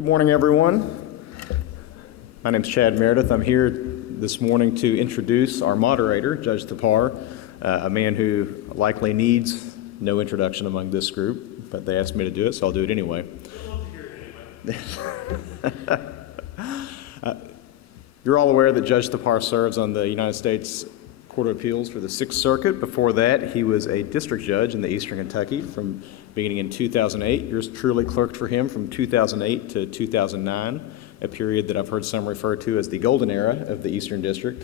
Good morning, everyone. My name is Chad Meredith. I'm here this morning to introduce our moderator, Judge Thapar, a man who likely needs no introduction among this group, but they asked me to do it, so I'll do it anyway. You're all aware that Judge Thapar serves on the United States Court of Appeals for the Sixth Circuit. Before that, he was a district judge in the Eastern Kentucky from beginning in 2008. Yours truly clerked for him from 2008 to 2009, a period that I've heard some refer to as the golden era of the Eastern District.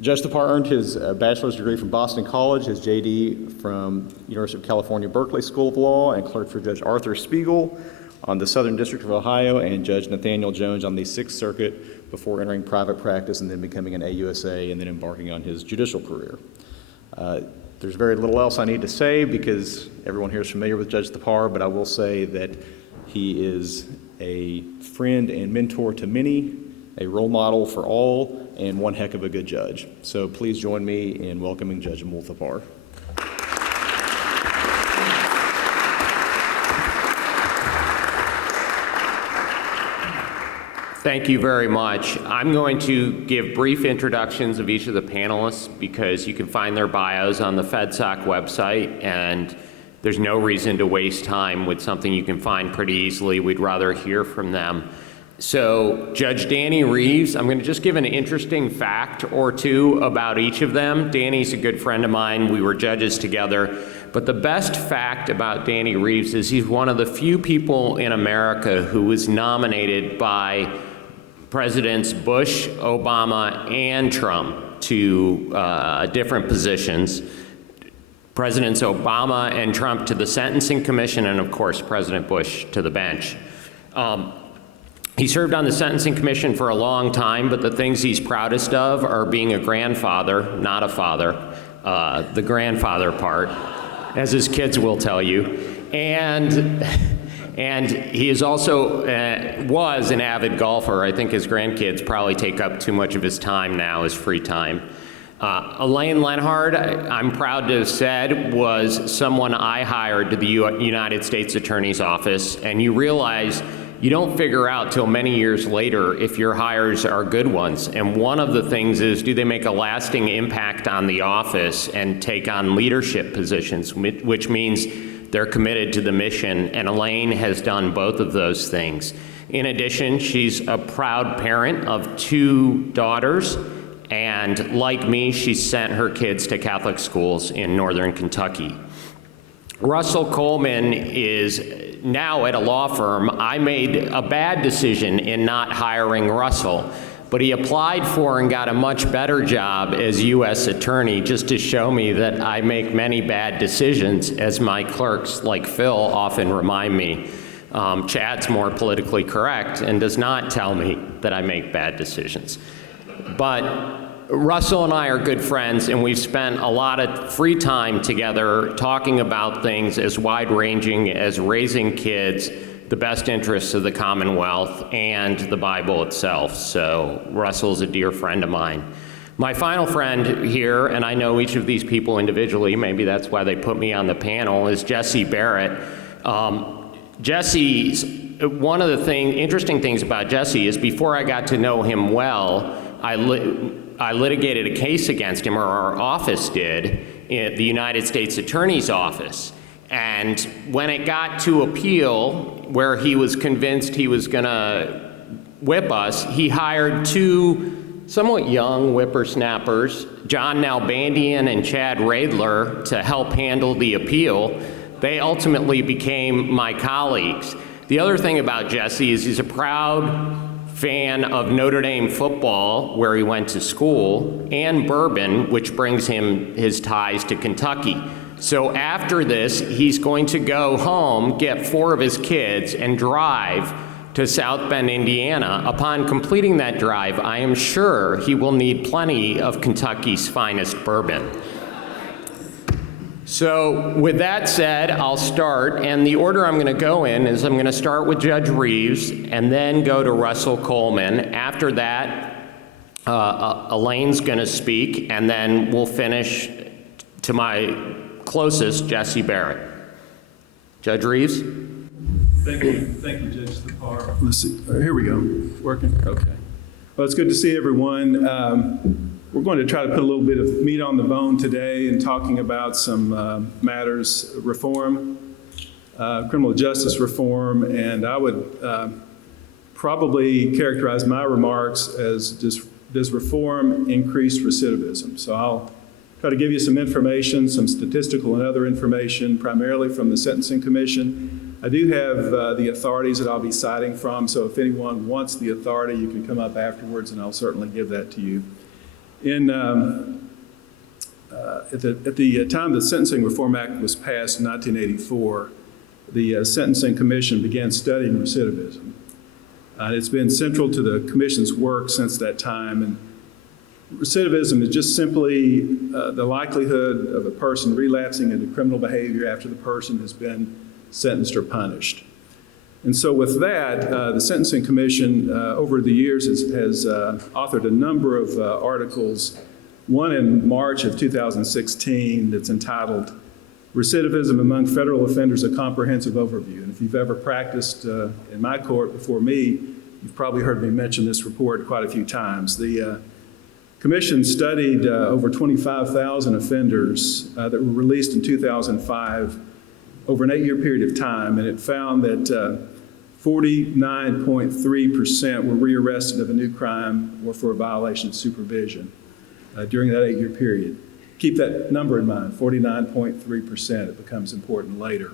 Judge Thapar earned his bachelor's degree from Boston College, his JD from University of California, Berkeley School of Law, and clerked for Judge Arthur Spiegel on the Southern District of Ohio and Judge Nathaniel Jones on the Sixth Circuit before entering private practice and then becoming an AUSA and then embarking on his judicial career. There's very little else I need to say because everyone here is familiar with Judge Thapar, but I will say that he is a friend and mentor to many, a role model for all, and one heck of a good judge. So please join me in welcoming Judge Amul Thapar. Thank you very much. I'm going to give brief introductions of each of the panelists because you can find their bios on the FedSoc website, and there's no reason to waste time with something you can find pretty easily. We'd rather hear from them. So Judge Danny Reeves, I'm going to just give an interesting fact or two about each of them. Danny's a good friend of mine. We were judges together. But the best fact about Danny Reeves is he's one of the few people in America who was nominated by Presidents Bush, Obama, and Trump to different positions. Presidents Obama and Trump to the Sentencing Commission, and of course, President Bush to the bench. He served on the Sentencing Commission for a long time, but the things he's proudest of are being a grandfather, not a father, the grandfather part, as his kids will tell you. And he is also, was an avid golfer. I think his grandkids probably take up too much of his time now, his free time. Elaine Leonhard, I'm proud to have said, was someone I hired to the United States Attorney's Office, and you realize you don't figure out till many years later if your hires are good ones. And one of the things is, do they make a lasting impact on the office and take on leadership positions, which means they're committed to the mission, and Elaine has done both of those things. In addition, she's a proud parent of 2 daughters, and like me, she sent her kids to Catholic schools in Northern Kentucky. Russell Coleman is now at a law firm. I made a bad decision in not hiring Russell, but he applied for and got a much better job as U.S. Attorney just to show me that I make many bad decisions, as my clerks like Phil often remind me. Chad's more politically correct and does not tell me that I make bad decisions. But Russell and I are good friends, and we've spent a lot of free time together talking about things as wide-ranging as raising kids, the best interests of the Commonwealth, and the Bible itself. So Russell's a dear friend of mine. My final friend here, and I know each of these people individually, maybe that's why they put me on the panel, is Jesse Barrett. Jesse's, one of the interesting things about Jesse is before I got to know him well, I litigated a case against him, or our office did, at the United States Attorney's Office. And when it got to appeal, where he was convinced he was gonna whip us, he hired 2 somewhat young whippersnappers, John Nalbandian and Chad Radler, to help handle the appeal. They ultimately became my colleagues. The other thing about Jesse is he's a proud fan of Notre Dame football, where he went to school, and bourbon, which brings him his ties to Kentucky. So after this, he's going to go home, get 4 of his kids, and drive to South Bend, Indiana. Upon completing that drive, I am sure he will need plenty of Kentucky's finest bourbon. So with that said, I'll start, and the order I'm going to go in is I'm going to start with Judge Reeves and then go to Russell Coleman. After that, Elaine's going to speak, and then we'll finish to my closest, Jesse Barrett. Judge Reeves? Thank you, Judge Thapar. Let's see, here we go. Working? Okay. Well, it's good to see everyone. We're going to try to put a little bit of meat on the bone today in talking about some matters, reform, criminal justice reform, and I would probably characterize my remarks as does reform increase recidivism? So I'll try to give you some information, some statistical and other information, primarily from the Sentencing Commission. I do have the authorities that I'll be citing from, so if anyone wants the authority, you can come up afterwards and I'll certainly give that to you. At the time the Sentencing Reform Act was passed in 1984, the Sentencing Commission began studying recidivism. It's been central to the Commission's work since that time, and recidivism is just simply the likelihood of a person relapsing into criminal behavior after the person has been sentenced or punished. And so with that, the Sentencing Commission over the years has authored a number of articles, one in March of 2016 that's entitled Recidivism Among Federal Offenders, a Comprehensive Overview. And if you've ever practiced in my court before me, you've probably heard me mention this report quite a few times. The Commission studied over 25,000 offenders that were released in 2005 over an 8-year period of time, and it found that 49.3% were rearrested of a new crime or for a violation of supervision during that 8-year period. Keep that number in mind, 49.3%. It becomes important later.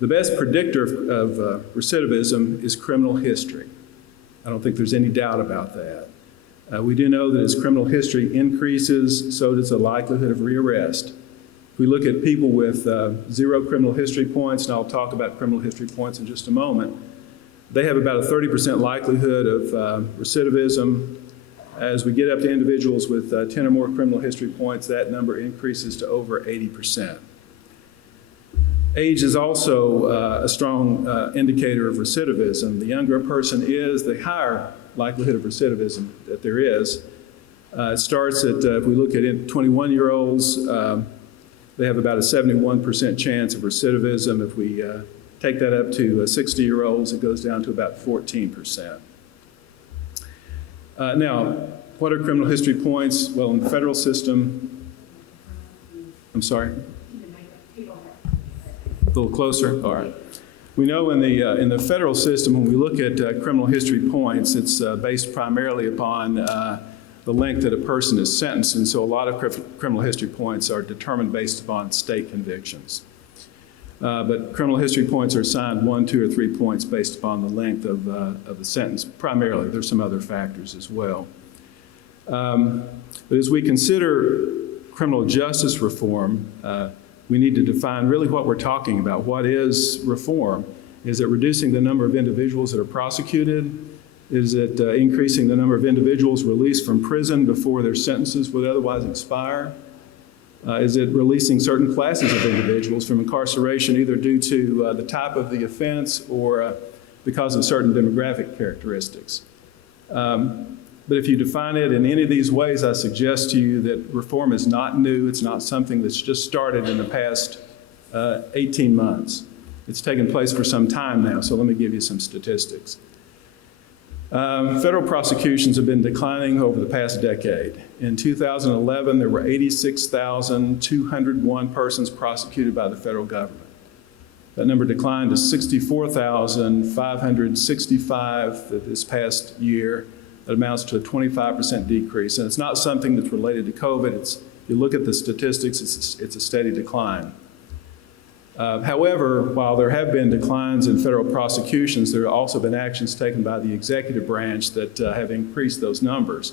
The best predictor of recidivism is criminal history. I don't think there's any doubt about that. We do know that as criminal history increases, so does the likelihood of rearrest. If we look at people with 0 criminal history points, and I'll talk about criminal history points in just a moment, they have about a 30% likelihood of recidivism. As we get up to individuals with 10 or more criminal history points, that number increases to over 80%. Age is also a strong indicator of recidivism. The younger a person is, the higher likelihood of recidivism that there is. It starts at, if we look at 21-year-olds, they have about a 71% chance of recidivism. If we take that up to 60-year-olds, it goes down to about 14%. Now, what are criminal history points? Well, in the federal system, I'm sorry? A little closer? All right. We know in the federal system, when we look at criminal history points, it's based primarily upon the length that a person is sentenced, and so a lot of criminal history points are determined based upon state convictions. But criminal history points are assigned 1, 2, or 3 points based upon the length of the sentence, primarily. There's some other factors as well. But as we consider criminal justice reform, we need to define really what we're talking about. What is reform? Is it reducing the number of individuals that are prosecuted? Is it increasing the number of individuals released from prison before their sentences would otherwise expire? Is it releasing certain classes of individuals from incarceration either due to the type of the offense or because of certain demographic characteristics? But if you define it in any of these ways, I suggest to you that reform is not new. It's not something that's just started in the past 18 months. It's taken place for some time now, so let me give you some statistics. Federal prosecutions have been declining over the past decade. In 2011, there were 86,201 persons prosecuted by the federal government. That number declined to 64,565 this past year. That amounts to a 25% decrease. And it's not something that's related to COVID. If you look at the statistics, it's a steady decline. However, while there have been declines in federal prosecutions, there have also been actions taken by the executive branch that have increased those numbers.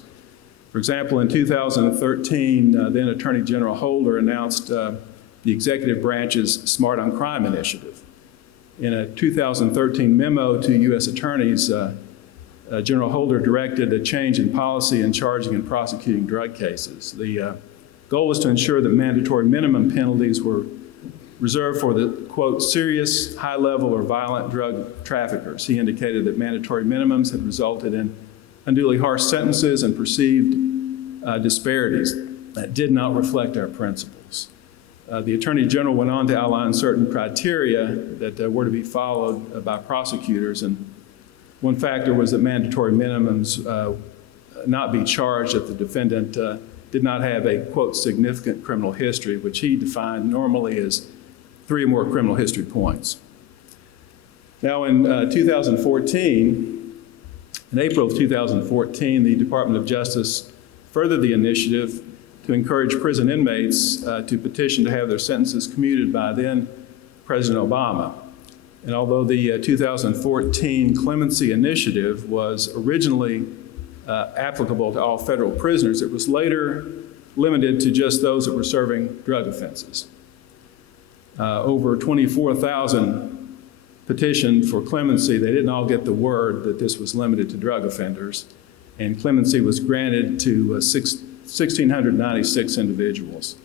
For example, in 2013, then Attorney General Holder announced the executive branch's Smart on Crime initiative. In a 2013 memo to U.S. attorneys, General Holder directed a change in policy in charging and prosecuting drug cases. The goal was to ensure that mandatory minimum penalties were reserved for the, quote, serious, high-level, or violent drug traffickers. He indicated that mandatory minimums had resulted in unduly harsh sentences and perceived disparities that did not reflect our principles. The Attorney General went on to outline certain criteria that were to be followed by prosecutors, and one factor was that mandatory minimums not be charged if the defendant did not have a, quote, significant criminal history, which he defined normally as 3 or more criminal history points. Now in 2014, in April of 2014, the Department of Justice furthered the initiative to encourage prison inmates to petition to have their sentences commuted by then President Obama. And although the 2014 clemency initiative was originally applicable to all federal prisoners, it was later limited to just those that were serving drug offenses. Over 24,000 petitioned for clemency. They didn't all get the word that this was limited to drug offenders, and clemency was granted to 1,696 individuals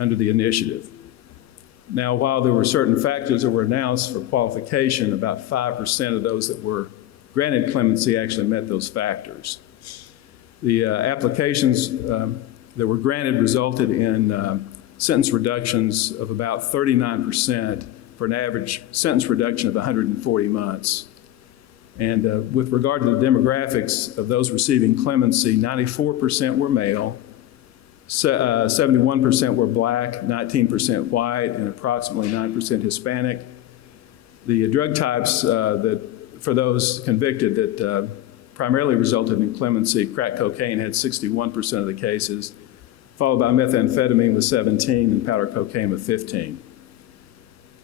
under the initiative. Now, while there were certain factors that were announced for qualification, about 5% of those that were granted clemency actually met those factors. The applications that were granted resulted in sentence reductions of about 39% for an average sentence reduction of 140 months. And with regard to the demographics of those receiving clemency, 94% were male, 71% were black, 19% white, and approximately 9% Hispanic. The drug types that for those convicted that primarily resulted in clemency, crack cocaine had 61% of the cases, followed by methamphetamine with 17 and powder cocaine with 15.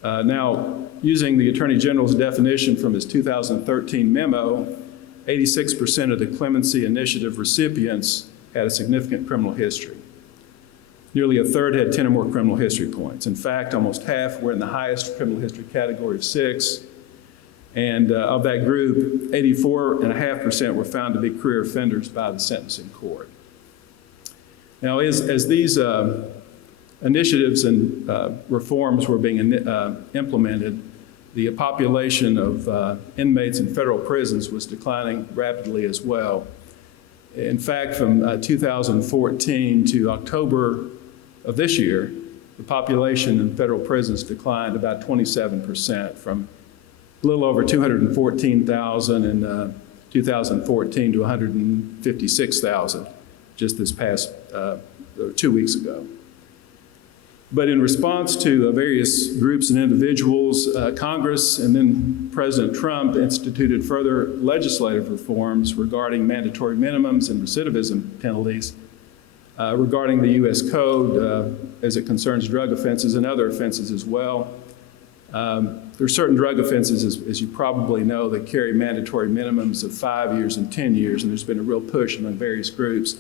Now, using the Attorney General's definition from his 2013 memo, 86% of the clemency initiative recipients had a significant criminal history. Nearly a third had 10 or more criminal history points. In fact, almost half were in the highest criminal history category of 6. And of that group, 84.5% were found to be career offenders by the sentencing court. Now, as these initiatives and reforms were being implemented, the population of inmates in federal prisons was declining rapidly as well. In fact, from 2014 to October of this year, the population in federal prisons declined about 27%, from a little over 214,000 in 2014 to 156,000 just this past 2 weeks ago. But in response to various groups and individuals, Congress and then President Trump instituted further legislative reforms regarding mandatory minimums and recidivism penalties regarding the U.S. Code as it concerns drug offenses and other offenses as well. There are certain drug offenses, as you probably know, that carry mandatory minimums of 5 years and 10 years, and there's been a real push among various groups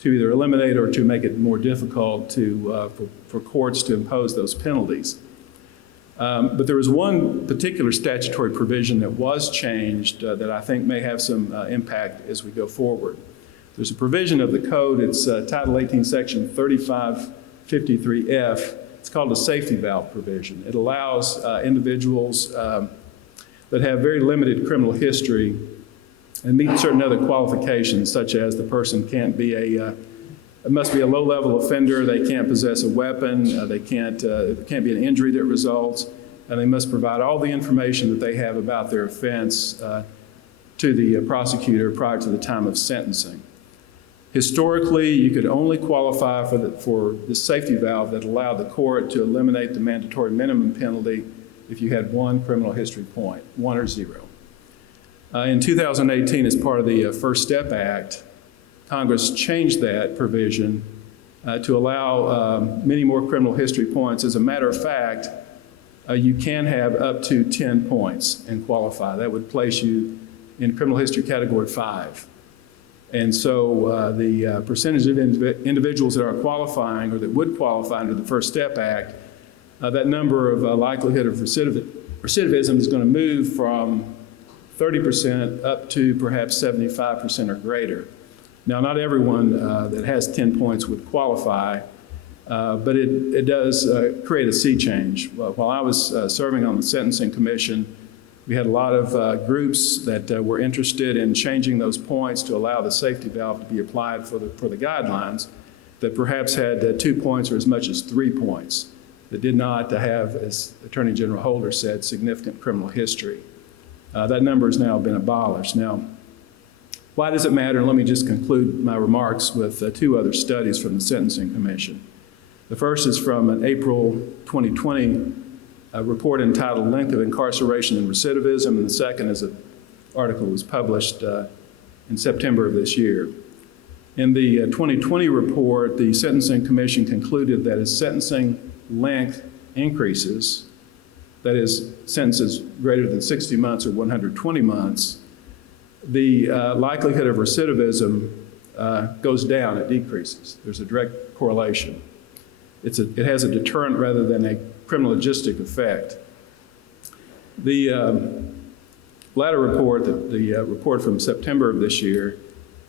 to either eliminate or to make it more difficult for courts to impose those penalties. But there was one particular statutory provision that was changed that I think may have some impact as we go forward. There's a provision of the code, it's Title 18, Section 3553F. It's called a safety valve provision. It allows individuals that have very limited criminal history and meet certain other qualifications, such as the person can't be must be a low-level offender, they can't possess a weapon, they can't be an injury that results, and they must provide all the information that they have about their offense to the prosecutor prior to the time of sentencing. Historically, you could only qualify for the safety valve that allowed the court to eliminate the mandatory minimum penalty if you had 1 criminal history point, 1 or 0. In 2018, as part of the First Step Act, Congress changed that provision to allow many more criminal history points. As a matter of fact, you can have up to 10 points and qualify. That would place you in criminal history category 5. And so the percentage of individuals that are qualifying or that would qualify under the First Step Act, that number of likelihood of recidivism is going to move from 30% up to perhaps 75% or greater. Now, not everyone that has 10 points would qualify, but it does create a sea change. While I was serving on the Sentencing Commission, we had a lot of groups that were interested in changing those points to allow the safety valve to be applied for the guidelines that perhaps had 2 points or as much as 3 points that did not have, as Attorney General Holder said, significant criminal history. That number has now been abolished. Now, why does it matter? Let me just conclude my remarks with two other studies from the Sentencing Commission. The first is from an April 2020 report entitled Length of Incarceration and Recidivism, and the second is an article that was published in September of this year. In the 2020 report, the Sentencing Commission concluded that as sentencing length increases, that is, sentences greater than 60 months or 120 months, the likelihood of recidivism goes down, it decreases. There's a direct correlation. It has a deterrent rather than a criminologistic effect. The latter report, the report from September of this year,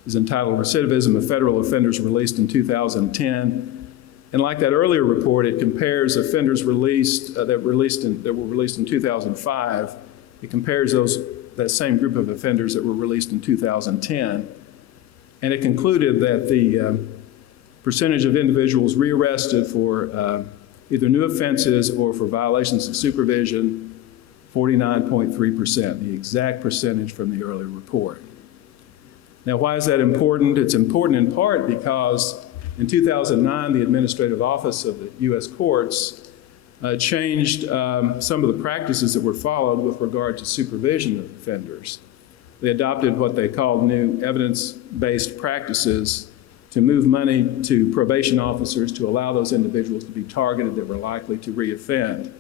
is entitled Recidivism of Federal Offenders Released in 2010. And like that earlier report, it compares offenders released that were released in 2005. It compares that same group of offenders that were released in 2010. And it concluded that the percentage of individuals rearrested for either new offenses or for violations of supervision, 49.3%, the exact percentage from the earlier report. Now, why is that important? It's important in part because in 2009, the Administrative Office of the U.S. Courts changed some of the practices that were followed with regard to supervision of offenders. They adopted what they called new evidence-based practices to move money to probation officers to allow those individuals to be targeted that were likely to reoffend.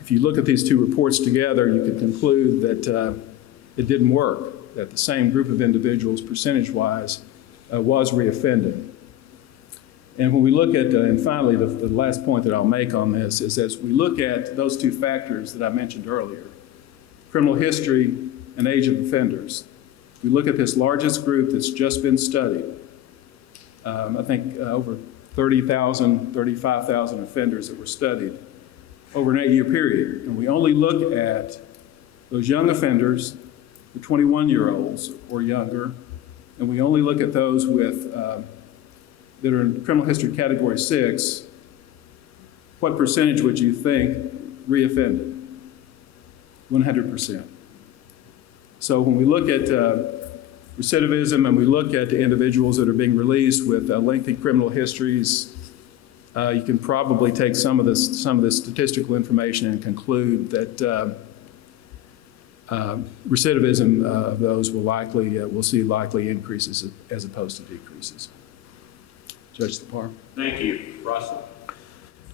If you look at these two reports together, you can conclude that it didn't work, that the same group of individuals, percentage-wise, was reoffending. And when we look at, and finally, the last point that I'll make on this is as we look at those two factors that I mentioned earlier, criminal history and age of offenders, we look at this largest group that's just been studied. I think over 30,000, 35,000 offenders that were studied over an 8-year period. And we only look at those young offenders, the 21-year-olds or younger, and we only look at those with that are in criminal history category 6. What percentage would you think reoffended? 100%. So when we look at recidivism and we look at the individuals that are being released with lengthy criminal histories, you can probably take some of this statistical information and conclude that recidivism of those will see likely increases as opposed to decreases. Judge Thapar. Thank you. Russell?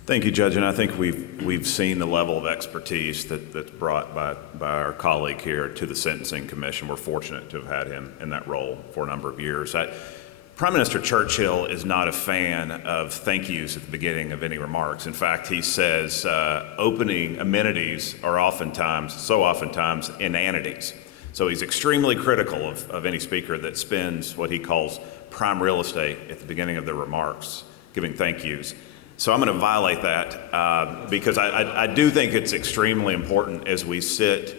Thank you, Judge, and I think we've seen the level of expertise that's brought by our colleague here to the Sentencing Commission. We're fortunate to have had him in that role for a number of years. Prime Minister Churchill is not a fan of thank yous at the beginning of any remarks. In fact, he says opening amenities are oftentimes inanities. So he's extremely critical of any speaker that spends what he calls prime real estate at the beginning of their remarks, giving thank yous. So I'm going to violate that because I do think it's extremely important as we sit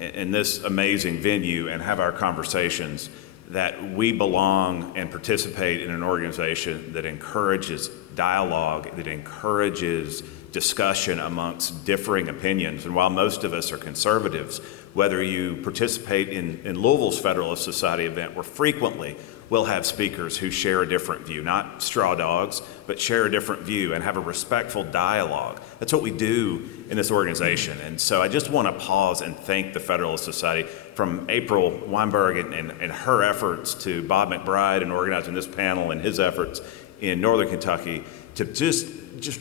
in this amazing venue and have our conversations that we belong and participate in an organization that encourages dialogue, that encourages discussion amongst differing opinions. And while most of us are conservatives, whether you participate in Louisville's Federalist Society event, where frequently we'll have speakers who share a different view, not straw dogs, but share a different view and have a respectful dialogue. That's what we do in this organization. And so I just want to pause and thank the Federalist Society, from April Weinberg and her efforts to Bob McBride in organizing this panel and his efforts in Northern Kentucky, to just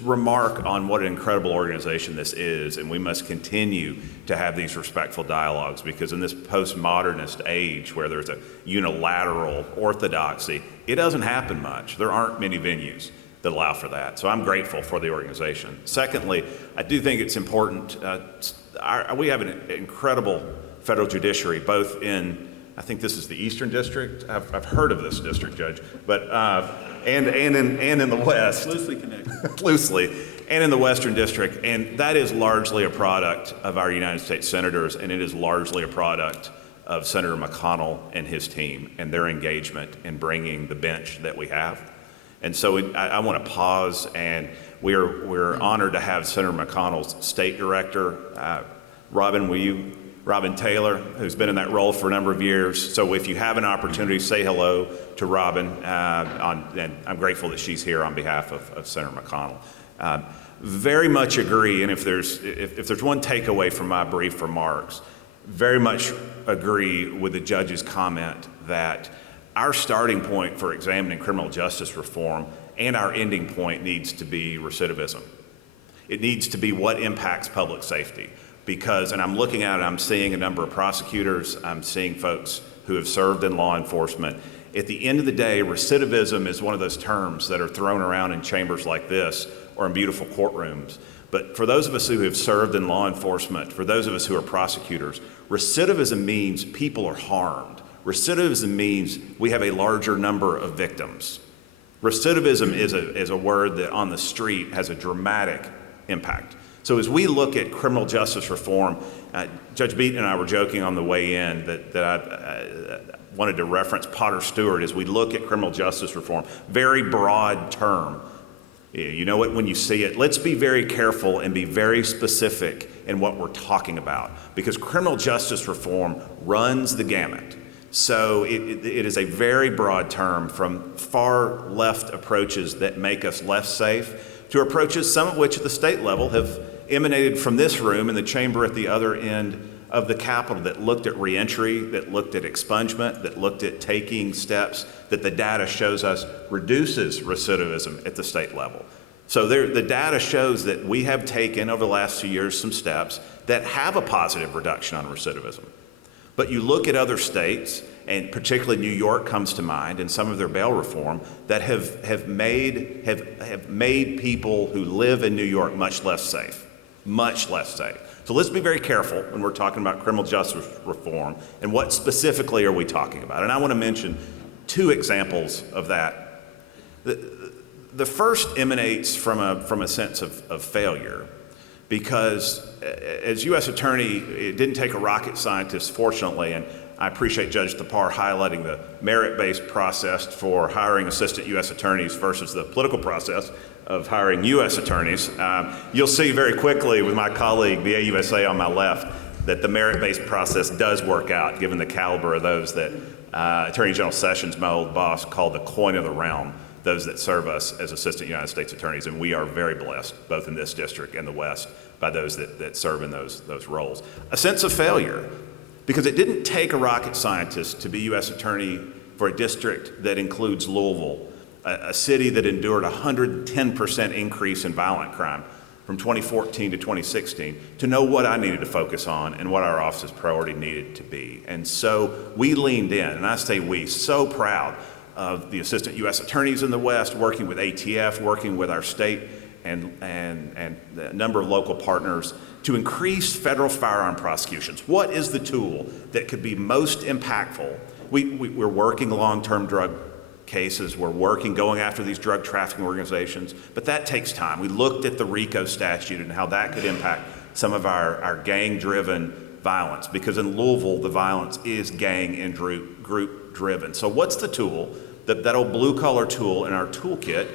remark on what an incredible organization this is. And we must continue to have these respectful dialogues, because in this postmodernist age where there's a unilateral orthodoxy, it doesn't happen much. There aren't many venues that allow for that. So I'm grateful for the organization. Secondly, I do think it's important, we have an incredible federal judiciary, both in, I think this is the Eastern District. I've heard of this district, Judge, but and in the West. Loosely connected. Loosely, and in the Western District, and that is largely a product of our United States senators, and it is largely a product of Senator McConnell and his team and their engagement in bringing the bench that we have. And so I want to pause and We're honored to have Senator McConnell's state director, Robin Taylor, who's been in that role for a number of years. So if you have an opportunity, say hello to Robin, and I'm grateful that she's here on behalf of Senator McConnell. Very much agree, and if there's one takeaway from my brief remarks, very much agree with the judge's comment that our starting point for examining criminal justice reform and our ending point needs to be recidivism. It needs to be what impacts public safety. Because, and I'm looking at it, I'm seeing a number of prosecutors, I'm seeing folks who have served in law enforcement. At the end of the day, recidivism is one of those terms that are thrown around in chambers like this or in beautiful courtrooms. But for those of us who have served in law enforcement, for those of us who are prosecutors, recidivism means people are harmed. Recidivism means we have a larger number of victims. Recidivism is a word that on the street has a dramatic impact. So as we look at criminal justice reform, Judge Beaton and I were joking on the way in that I wanted to reference Potter Stewart as we look at criminal justice reform. Very broad term. You know it when you see it. Let's be very careful and be very specific in what we're talking about, because criminal justice reform runs the gamut. So it is a very broad term, from far left approaches that make us less safe to approaches, some of which at the state level have emanated from this room and the chamber at the other end of the Capitol, that looked at reentry, that looked at expungement, that looked at taking steps that the data shows us reduces recidivism at the state level. So the data shows that we have taken over the last few years some steps that have a positive reduction on recidivism. But you look at other states, and particularly New York comes to mind, and some of their bail reform that have made people who live in New York much less safe. Much less safe. So let's be very careful when we're talking about criminal justice reform and what specifically are we talking about. And I want to mention two examples of that. The first emanates from a sense of failure, because as U.S. Attorney, it didn't take a rocket scientist, fortunately, and I appreciate Judge Thapar highlighting the merit-based process for hiring assistant U.S. attorneys versus the political process of hiring U.S. attorneys. You'll see very quickly with my colleague, the AUSA on my left, that the merit-based process does work out, given the caliber of those that Attorney General Sessions, my old boss, called the coin of the realm, those that serve us as assistant United States attorneys. And we are very blessed, both in this district and the West, by those that serve in those roles. A sense of failure, because it didn't take a rocket scientist to be U.S. attorney for a district that includes Louisville, a city that endured a 110% increase in violent crime from 2014 to 2016, to know what I needed to focus on and what our office's priority needed to be. And so we leaned in, and I say we, so proud of the assistant U.S. attorneys in the West, working with ATF, working with our state and a number of local partners to increase federal firearm prosecutions. What is the tool that could be most impactful? We're working long-term drug cases, we're going after these drug trafficking organizations, but that takes time. We looked at the RICO statute and how that could impact some of our gang-driven violence, because in Louisville, the violence is gang and group-driven. So what's the tool, that old blue-collar tool in our toolkit?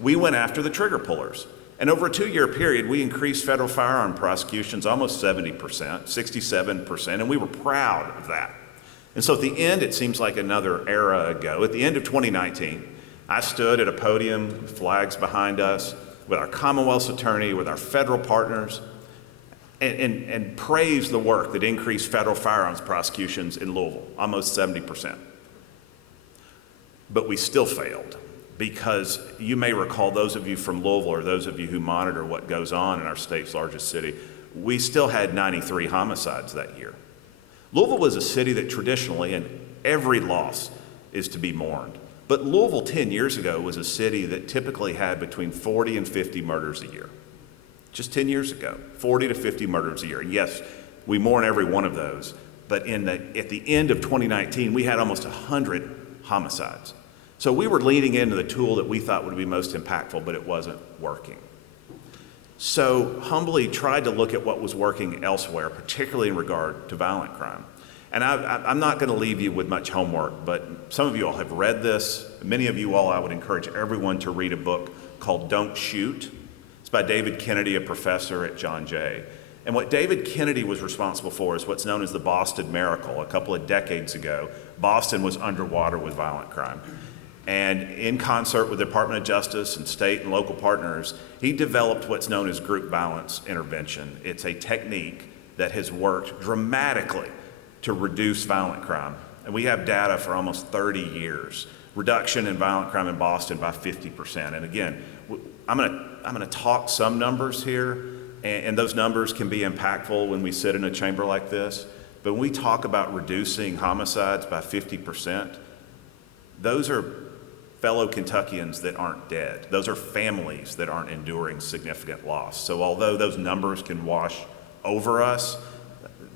We went after the trigger pullers. And over a 2-year period, we increased federal firearm prosecutions almost 70%, 67%, and we were proud of that. And so at the end, it seems like another era ago, at the end of 2019, I stood at a podium, flags behind us, with our Commonwealth's attorney, with our federal partners, and praised the work that increased federal firearms prosecutions in Louisville, almost 70%. But we still failed, because you may recall, those of you from Louisville or those of you who monitor what goes on in our state's largest city, we still had 93 homicides that year. Louisville was a city that traditionally, and every loss is to be mourned, but Louisville 10 years ago was a city that typically had between 40 and 50 murders a year. Just 10 years ago, 40 to 50 murders a year. And yes, we mourn every one of those, but at the end of 2019, we had almost 100 homicides. So we were leaning into the tool that we thought would be most impactful, but it wasn't working. So humbly tried to look at what was working elsewhere, particularly in regard to violent crime. And I'm not going to leave you with much homework, but some of you all have read this. Many of you all, I would encourage everyone to read a book called Don't Shoot. by David Kennedy, a professor at John Jay. And what David Kennedy was responsible for is what's known as the Boston Miracle. A couple of decades ago, Boston was underwater with violent crime. And in concert with the Department of Justice and state and local partners, he developed what's known as group violence intervention. It's a technique that has worked dramatically to reduce violent crime. And we have data for almost 30 years. Reduction in violent crime in Boston by 50%. And again, I'm gonna talk some numbers here, and those numbers can be impactful when we sit in a chamber like this. But when we talk about reducing homicides by 50%, those are fellow Kentuckians that aren't dead. Those are families that aren't enduring significant loss. So although those numbers can wash over us,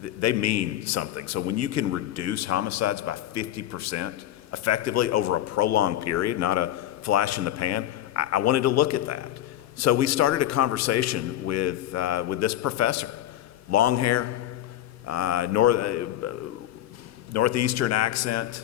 they mean something. So when you can reduce homicides by 50% effectively over a prolonged period, not a flash in the pan, I wanted to look at that. So we started a conversation with this professor, long hair, northeastern accent,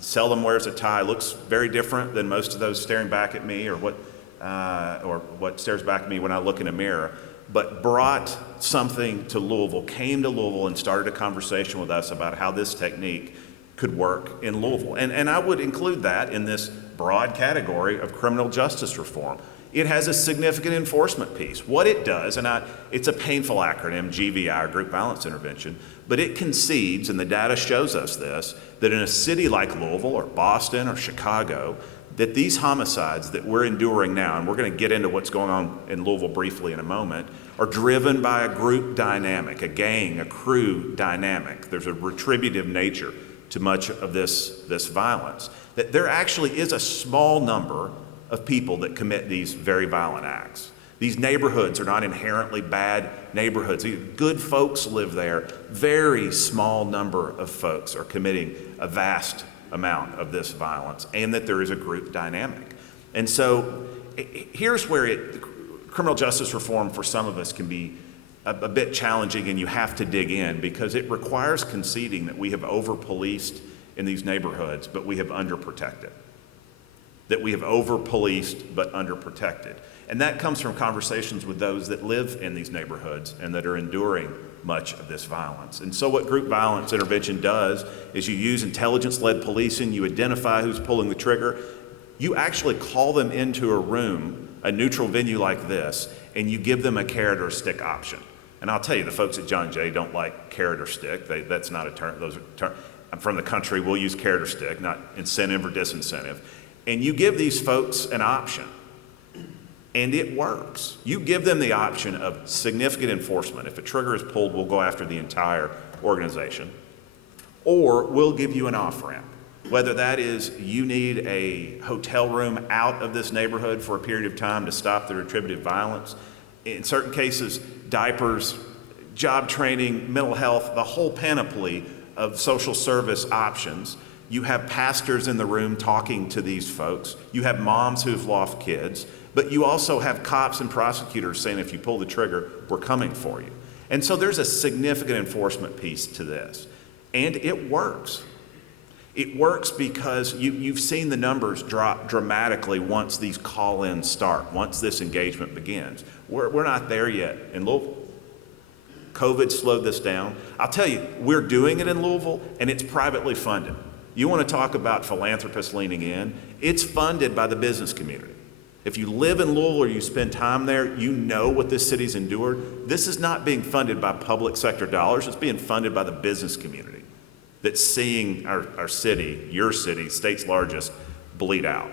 seldom wears a tie, looks very different than most of those staring back at me or what stares back at me when I look in a mirror, but brought something to Louisville, came to Louisville and started a conversation with us about how this technique could work in Louisville. And I would include that in this broad category of criminal justice reform. It has a significant enforcement piece. What it does, and it's a painful acronym, GVI, or Group Violence Intervention, but it concedes, and the data shows us this, that in a city like Louisville or Boston or Chicago, that these homicides that we're enduring now, and we're going to get into what's going on in Louisville briefly in a moment, are driven by a group dynamic, a gang, a crew dynamic. There's a retributive nature to much of this violence. That there actually is a small number of people that commit these very violent acts. These neighborhoods are not inherently bad neighborhoods. Good folks live there. Very small number of folks are committing a vast amount of this violence, and that there is a group dynamic. And so here's where criminal justice reform for some of us can be a bit challenging, and you have to dig in because it requires conceding that we have over-policed in these neighborhoods, but we have underprotected. That we have over-policed but underprotected. And that comes from conversations with those that live in these neighborhoods and that are enduring much of this violence. And so what group violence intervention does is you use intelligence-led policing, you identify who's pulling the trigger, you actually call them into a room, a neutral venue like this, and you give them a carrot or stick option. And I'll tell you, the folks at John Jay don't like carrot or stick. That's not a term, those are terms. I'm from the country, we'll use carrot or stick, not incentive or disincentive. And you give these folks an option, and it works. You give them the option of significant enforcement. If a trigger is pulled, we'll go after the entire organization, or we'll give you an off-ramp. Whether that is you need a hotel room out of this neighborhood for a period of time to stop the retributive violence. In certain cases, diapers, job training, mental health, the whole panoply of social service options. You have pastors in the room talking to these folks. You have moms who've lost kids, but you also have cops and prosecutors saying, if you pull the trigger, we're coming for you. And so there's a significant enforcement piece to this. And it works. It works because you've seen the numbers drop dramatically once these call-ins start, once this engagement begins. We're not there yet in Louisville. COVID slowed this down. I'll tell you, we're doing it in Louisville, and it's privately funded. You want to talk about philanthropists leaning in? It's funded by the business community. If you live in Louisville or you spend time there, you know what this city's endured. This is not being funded by public sector dollars. It's being funded by the business community that's seeing our city, your city, state's largest, bleed out.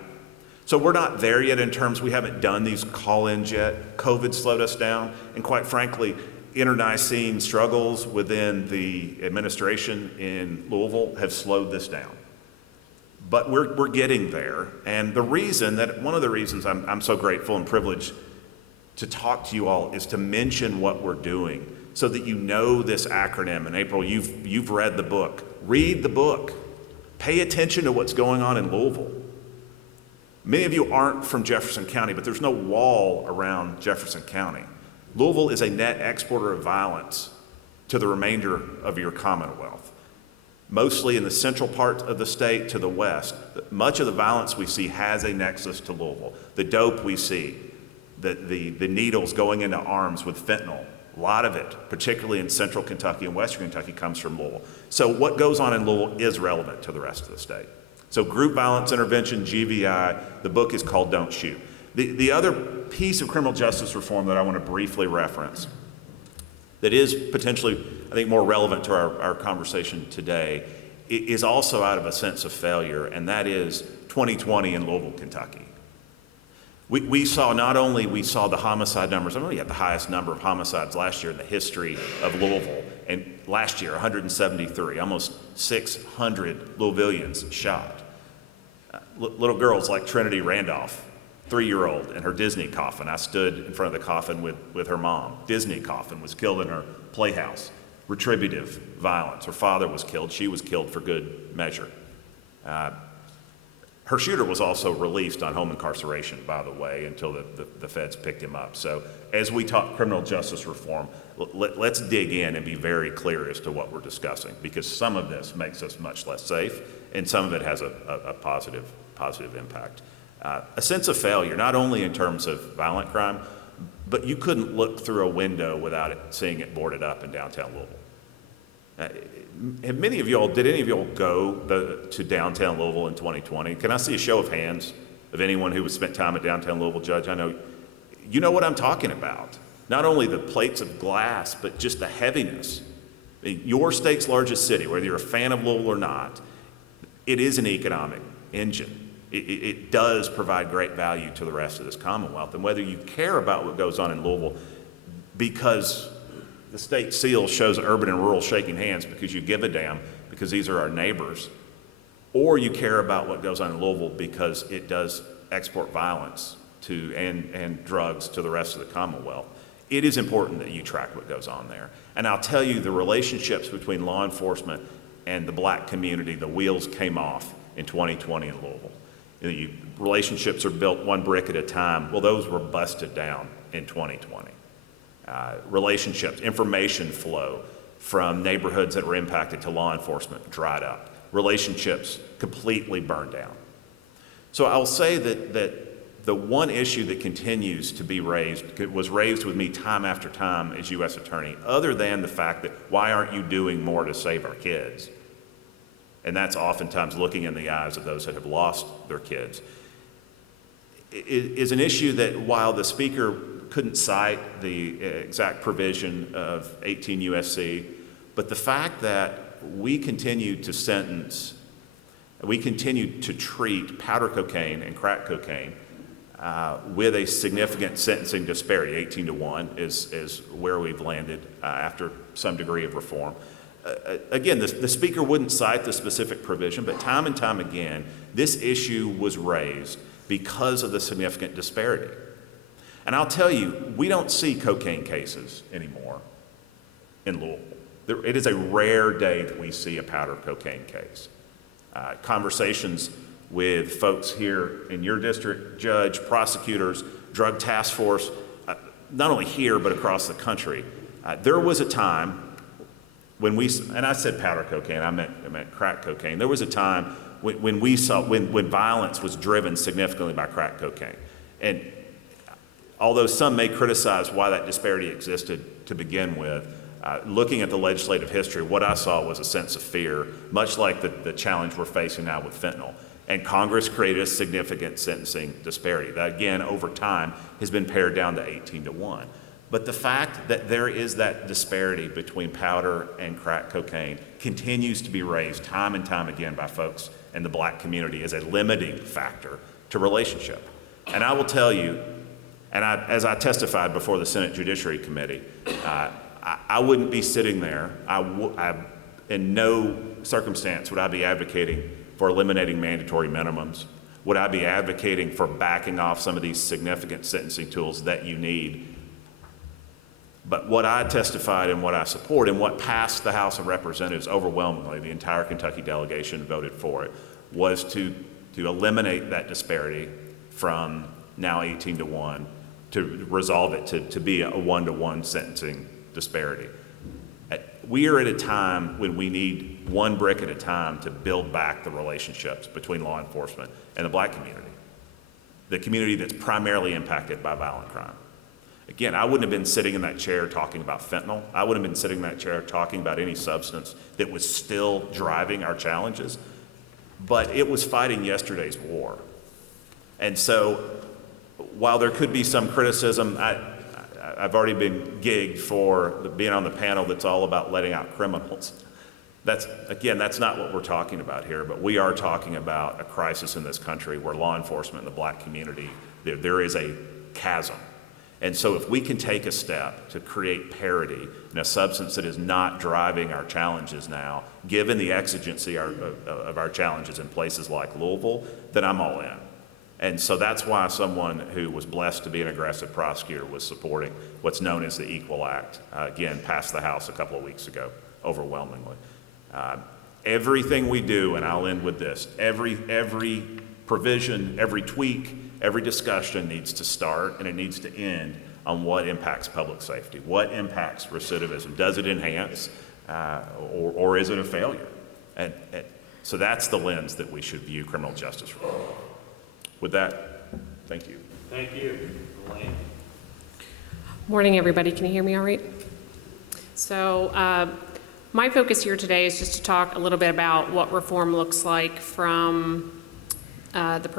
So we're not there yet in terms, we haven't done these call-ins yet. COVID slowed us down, and quite frankly, internecine struggles within the administration in Louisville have slowed this down. But we're getting there, and one of the reasons I'm so grateful and privileged to talk to you all is to mention what we're doing so that you know this acronym. And April, you've read the book. Read the book. Pay attention to what's going on in Louisville. Many of you aren't from Jefferson County, but there's no wall around Jefferson County. Louisville is a net exporter of violence to the remainder of your Commonwealth. Mostly in the central part of the state to the west. Much of the violence we see has a nexus to Louisville. The dope we see the needles going into arms with fentanyl. A lot of it, particularly in central Kentucky and western Kentucky, comes from Louisville. So what goes on in Louisville is relevant to the rest of the state. So group violence intervention, GVI, the book is called Don't Shoot. The other piece of criminal justice reform that I want to briefly reference that is potentially, I think, more relevant to our conversation today is also out of a sense of failure, and that is 2020 in Louisville, Kentucky. We saw the homicide numbers. I mean, we had the highest number of homicides last year in the history of Louisville. And last year, 173, almost 600 Louisvillians shot. Little girls like Trinity Randolph, 3-year-old, in her Disney coffin. I stood in front of the coffin with her mom. Disney coffin, was killed in her playhouse. Retributive violence. Her father was killed. She was killed for good measure. Her shooter was also released on home incarceration, by the way, until the feds picked him up. So as we talk criminal justice reform, let's dig in and be very clear as to what we're discussing, because some of this makes us much less safe, and some of it has a positive impact. A sense of failure, not only in terms of violent crime, but you couldn't look through a window without seeing it boarded up in downtown Louisville. Did any of y'all go to downtown Louisville in 2020? Can I see a show of hands of anyone who has spent time at downtown Louisville, Judge? I know you know what I'm talking about. Not only the plates of glass, but just the heaviness. I mean, your state's largest city, whether you're a fan of Louisville or not, it is an economic engine. It does provide great value to the rest of this Commonwealth. And whether you care about what goes on in Louisville because the state seal shows urban and rural shaking hands because you give a damn, because these are our neighbors, or you care about what goes on in Louisville because it does export violence and drugs to the rest of the Commonwealth, it is important that you track what goes on there. And I'll tell you, the relationships between law enforcement and the black community, the wheels came off in 2020 in Louisville. The relationships are built one brick at a time. Well, those were busted down in 2020. Relationships, information flow from neighborhoods that were impacted to law enforcement dried up. Relationships completely burned down. So I'll say that the one issue that continues to be raised, was raised with me time after time as U.S. Attorney, other than the fact that why aren't you doing more to save our kids? And that's oftentimes looking in the eyes of those that have lost their kids, is an issue that while the Speaker couldn't cite the exact provision of 18 U.S.C., but the fact that we continue to treat powder cocaine and crack cocaine with a significant sentencing disparity, 18-1 is where we've landed after some degree of reform. Again, the Speaker wouldn't cite the specific provision, but time and time again, this issue was raised because of the significant disparity. And I'll tell you, we don't see cocaine cases anymore in Louisville. It is a rare day that we see a powder cocaine case. Conversations with folks here in your district, judge, prosecutors, drug task force, not only here but across the country. There was a time when and I said powder cocaine, I meant crack cocaine. There was a time when violence was driven significantly by crack cocaine. And although some may criticize why that disparity existed to begin with, looking at the legislative history, what I saw was a sense of fear, much like the challenge we're facing now with fentanyl. And Congress created a significant sentencing disparity that, again, over time has been pared down to 18-1. But the fact that there is that disparity between powder and crack cocaine continues to be raised time and time again by folks in the black community as a limiting factor to relationship. And I will tell you, and as I testified before the Senate Judiciary Committee, I wouldn't be sitting there. In no circumstance would I be advocating for eliminating mandatory minimums. Would I be advocating for backing off some of these significant sentencing tools that you need? But what I testified and what I support and what passed the House of Representatives overwhelmingly, the entire Kentucky delegation voted for it, was to eliminate that disparity from now 18-1, to resolve it to be a 1-to-1 sentencing disparity. We are at a time when we need one brick at a time to build back the relationships between law enforcement and the black community. the community that's primarily impacted by violent crime. Again, I wouldn't have been sitting in that chair talking about fentanyl. I wouldn't have been sitting in that chair talking about any substance that was still driving our challenges, but it was fighting yesterday's war. And so while there could be some criticism, I've already been gigged for being on the panel that's all about letting out criminals. That's not what we're talking about here, but we are talking about a crisis in this country where law enforcement and the black community, there is a chasm. And so if we can take a step to create parity in a substance that is not driving our challenges now, given the exigency of our challenges in places like Louisville, then I'm all in. And so that's why someone who was blessed to be an aggressive prosecutor was supporting what's known as the Equal Act, again, passed the House a couple of weeks ago, overwhelmingly. Everything we do, and I'll end with this, every provision, every tweak, every discussion needs to start and it needs to end on what impacts public safety, what impacts recidivism. Does it enhance or is it a failure? And so that's the lens that we should view criminal justice from. With that, thank you. Thank you, Elaine. Morning, everybody. Can you hear me all right? So my focus here today is just to talk a little bit about what reform looks like from the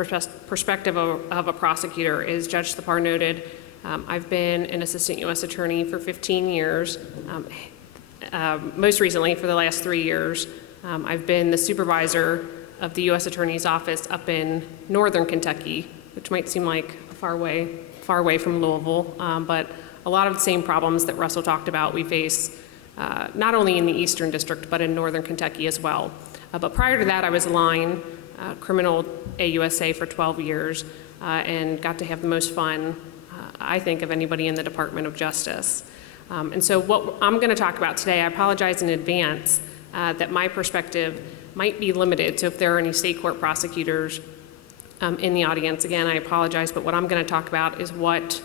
perspective of a prosecutor. As Judge Thapar noted, I've been an assistant U.S. attorney for 15 years. Most recently, for the last 3 years, I've been the supervisor of the U.S. Attorney's Office up in northern Kentucky, which might seem like far away from Louisville, but a lot of the same problems that Russell talked about we face not only in the Eastern District, but in northern Kentucky as well. But prior to that, I was a line criminal AUSA for 12 years and got to have the most fun, I think, of anybody in the Department of Justice. And so what I'm going to talk about today, I apologize in advance that my perspective might be limited. So if there are any state court prosecutors in the audience, again, I apologize, but what I'm going to talk about is what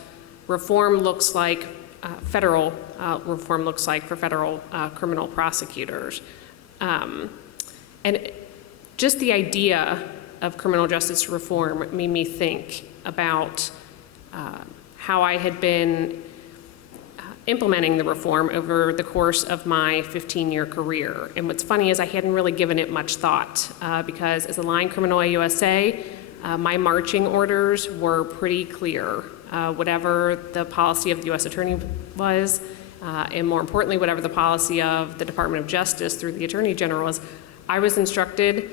reform looks like, federal reform looks like for federal criminal prosecutors. And just the idea of criminal justice reform made me think about how I had been implementing the reform over the course of my 15-year career. And what's funny is I hadn't really given it much thought because as a line criminal AUSA, my marching orders were pretty clear. Whatever the policy of the U.S. Attorney was, and more importantly, whatever the policy of the Department of Justice through the Attorney General was, I was instructed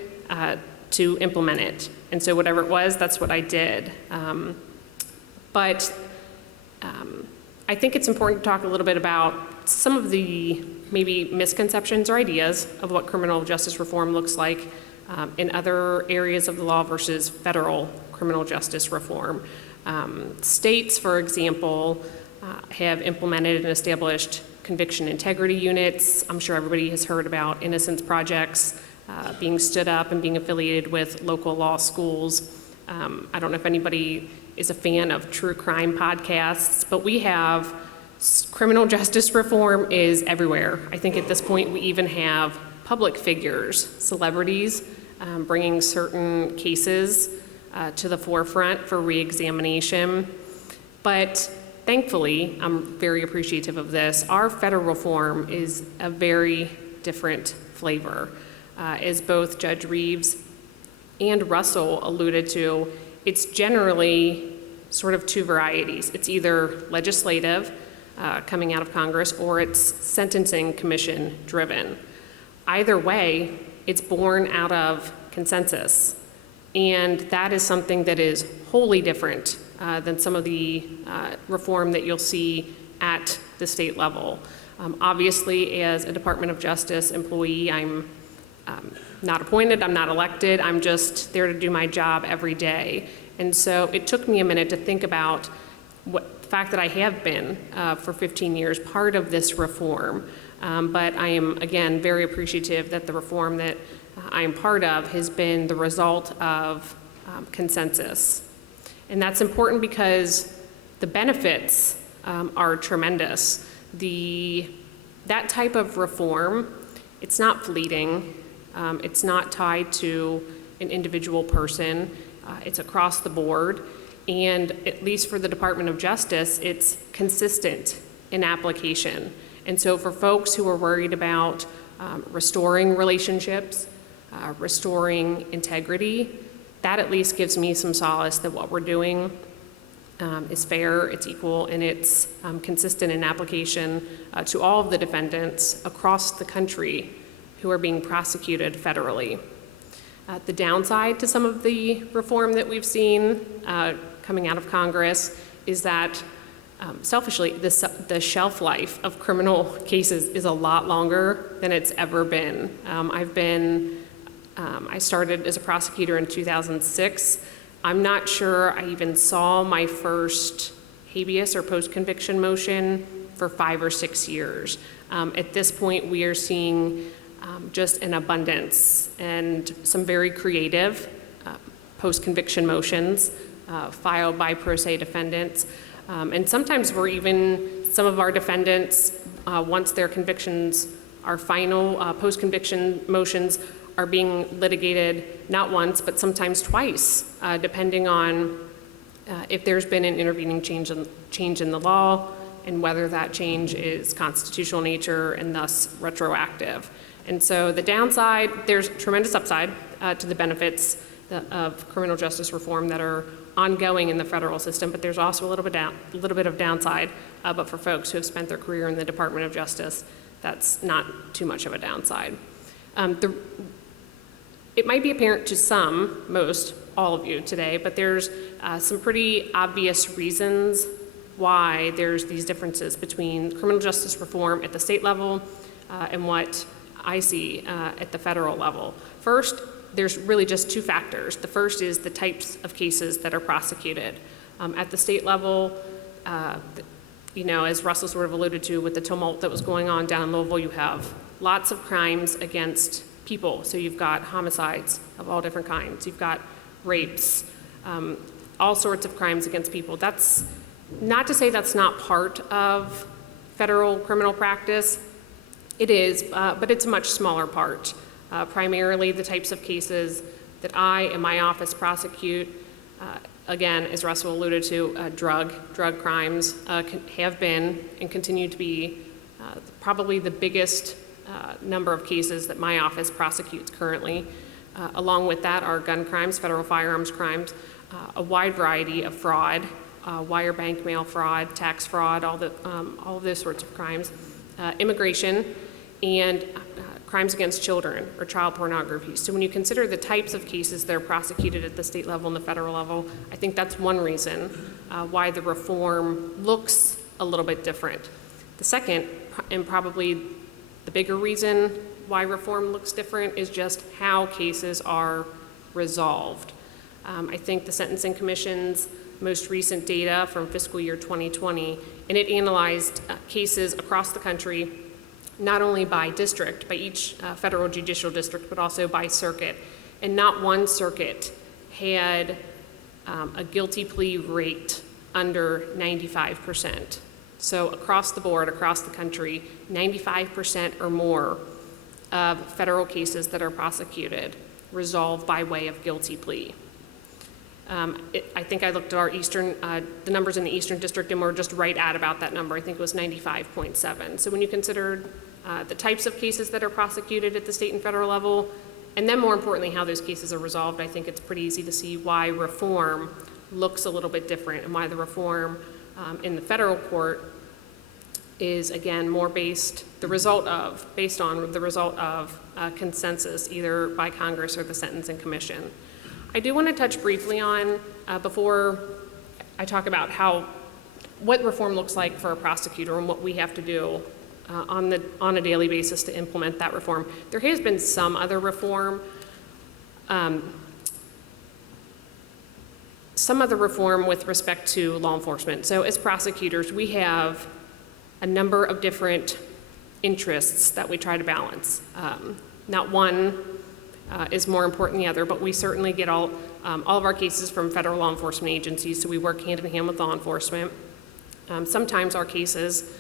to implement it. And so whatever it was, that's what I did. But I think it's important to talk a little bit about some of the maybe misconceptions or ideas of what criminal justice reform looks like in other areas of the law versus federal criminal justice reform. States, for example, have implemented and established conviction integrity units. I'm sure everybody has heard about Innocence Projects being stood up and being affiliated with local law schools. I don't know if anybody is a fan of true crime podcasts, but we have criminal justice reform is everywhere. I think at this point we even have public figures, celebrities, bringing certain cases to the forefront for reexamination. But thankfully, I'm very appreciative of this, our federal reform is a very different flavor. As both Judge Reeves and Russell alluded to, it's generally sort of two varieties. It's either legislative, coming out of Congress, or it's sentencing commission driven. Either way, it's born out of consensus. And that is something that is wholly different than some of the reform that you'll see at the state level. Obviously, as a Department of Justice employee, I'm not appointed, I'm not elected, I'm just there to do my job every day. And so it took me a minute to think about the fact that I have been for 15 years part of this reform. But I am, again, very appreciative that the reform that I am part of has been the result of consensus. And that's important because the benefits are tremendous. That type of reform, it's not fleeting. It's not tied to an individual person. It's across the board. And at least for the Department of Justice, it's consistent in application. And so for folks who are worried about restoring relationships, restoring integrity, that at least gives me some solace that what we're doing is fair, it's equal, and it's consistent in application to all of the defendants across the country who are being prosecuted federally. The downside to some of the reform that we've seen coming out of Congress is that selfishly, the shelf life of criminal cases is a lot longer than it's ever been. I started as a prosecutor in 2006. I'm not sure I even saw my first habeas or post-conviction motion for 5 or 6 years. At this point, we are seeing just an abundance and some very creative post-conviction motions filed by pro se defendants. And sometimes some of our defendants, once their convictions are final, post-conviction motions are being litigated not once, but sometimes twice, depending on if there's been an intervening change in the law and whether that change is constitutional nature and thus retroactive. And so the downside, there's tremendous upside to the benefits of criminal justice reform that are ongoing in the federal system, but there's also a little bit of downside. But for folks who have spent their career in the Department of Justice, that's not too much of a downside. It might be apparent to some, most, all of you today, but there's some pretty obvious reasons why there's these differences between criminal justice reform at the state level and what I see at the federal level. First, there's really just two factors. The first is the types of cases that are prosecuted. At the state level, as Russell sort of alluded to with the tumult that was going on down in Louisville, you have lots of crimes against people. So you've got homicides of all different kinds. You've got rapes, all sorts of crimes against people. That's not to say that's not part of federal criminal practice. It is, but it's a much smaller part. Primarily the types of cases that I and my office prosecute, again, as Russell alluded to, drug crimes have been and continue to be probably the biggest number of cases that my office prosecutes currently. Along with that are gun crimes, federal firearms crimes, a wide variety of fraud, wire bank mail fraud, tax fraud, all of those sorts of crimes, immigration, and crimes against children or child pornography. So when you consider the types of cases that are prosecuted at the state level and the federal level, I think that's one reason why the reform looks a little bit different. The second, and probably the bigger reason why reform looks different, is just how cases are resolved. I think the Sentencing Commission's most recent data from fiscal year 2020, and it analyzed cases across the country, not only by district, by each federal judicial district, but also by circuit. And not one circuit had a guilty plea rate under 95%. So across the board, across the country, 95% or more of federal cases that are prosecuted resolve by way of guilty plea. I think I looked at the numbers in the Eastern District, and we're just right at about that number. I think it was 95.7. So when you consider the types of cases that are prosecuted at the state and federal level, and then more importantly, how those cases are resolved, I think it's pretty easy to see why reform looks a little bit different and why the reform in the federal court is, again, more based on the result of consensus, either by Congress or the Sentencing Commission. I do want to touch briefly on, before I talk about what reform looks like for a prosecutor and what we have to do on a daily basis to implement that reform. There has been some other reform. Some other reform with respect to law enforcement. So as prosecutors, we have a number of different interests that we try to balance. Not one is more important than the other, but we certainly get all of our cases from federal law enforcement agencies, so we work hand in hand with law enforcement. Sometimes our cases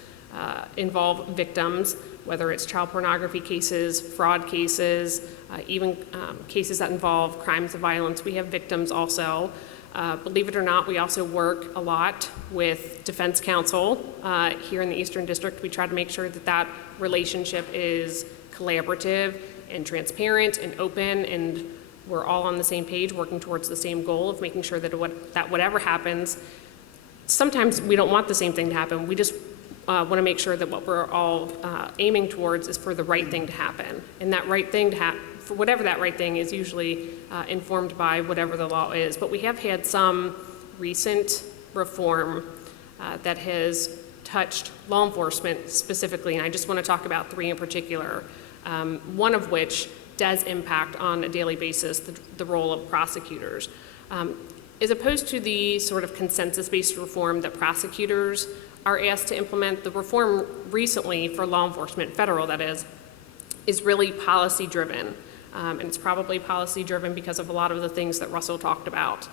involve victims, whether it's child pornography cases, fraud cases, even cases that involve crimes of violence. We have victims also. Believe it or not, we also work a lot with defense counsel here in the Eastern District. We try to make sure that that relationship is collaborative and transparent and open, and we're all on the same page working towards the same goal of making sure that whatever happens, sometimes we don't want the same thing to happen. We just want to make sure that what we're all aiming towards is for the right thing to happen. And that right thing to happen, for whatever that right thing is, usually informed by whatever the law is. But we have had some recent reform that has touched law enforcement specifically, and I just want to talk about 3 in particular, one of which does impact on a daily basis the role of prosecutors. As opposed to the sort of consensus-based reform that prosecutors are asked to implement, the reform recently for law enforcement, federal that is really policy-driven. And it's probably policy-driven because of a lot of the things that Russell talked about,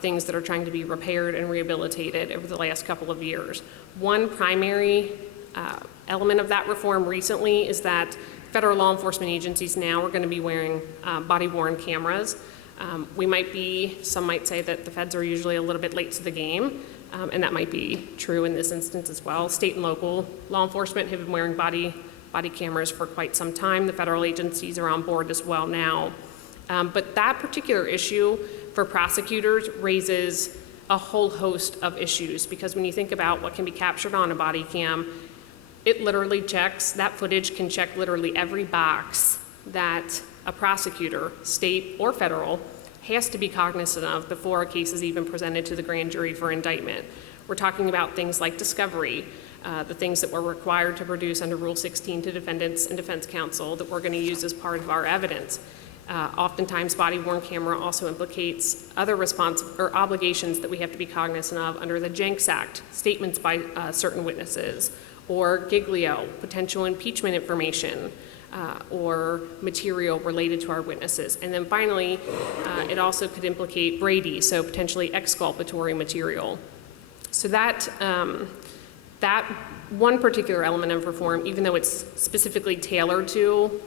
things that are trying to be repaired and rehabilitated over the last couple of years. One primary element of that reform recently is that federal law enforcement agencies now are going to be wearing body-worn cameras. Some might say that the feds are usually a little bit late to the game, and that might be true in this instance as well. State and local law enforcement have been wearing body cameras for quite some time. The federal agencies are on board as well now. But that particular issue for prosecutors raises a whole host of issues, because when you think about what can be captured on a body cam, it literally checks, that footage can check literally every box that a prosecutor, state or federal, has to be cognizant of before a case is even presented to the grand jury for indictment. We're talking about things like discovery, the things that we're required to produce under Rule 16 to defendants and defense counsel that we're going to use as part of our evidence. Oftentimes, body-worn camera also implicates other obligations that we have to be cognizant of under the Jenks Act, statements by certain witnesses, or giglio, potential impeachment information, or material related to our witnesses. And then finally, it also could implicate Brady, so potentially exculpatory material. So that one particular element of reform, even though it's specifically tailored to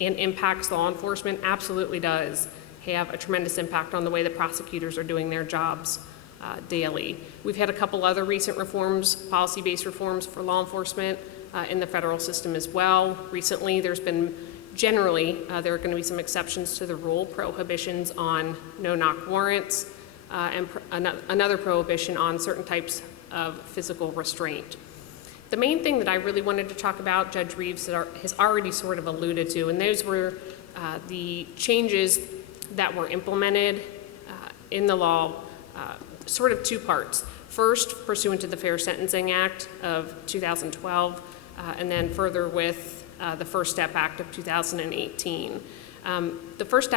and impacts law enforcement, absolutely does have a tremendous impact on the way that prosecutors are doing their jobs daily. We've had a couple other recent reforms, policy-based reforms for law enforcement in the federal system as well. Recently, there's been generally, there are going to be some exceptions to the rule, prohibitions on no-knock warrants, and another prohibition on certain types of physical restraint. The main thing that I really wanted to talk about, Judge Reeves has already sort of alluded to, and those were the changes that were implemented in the law, sort of 2 parts. First, pursuant to the Fair Sentencing Act of 2012, and then further with the First Step Act of 2018. The First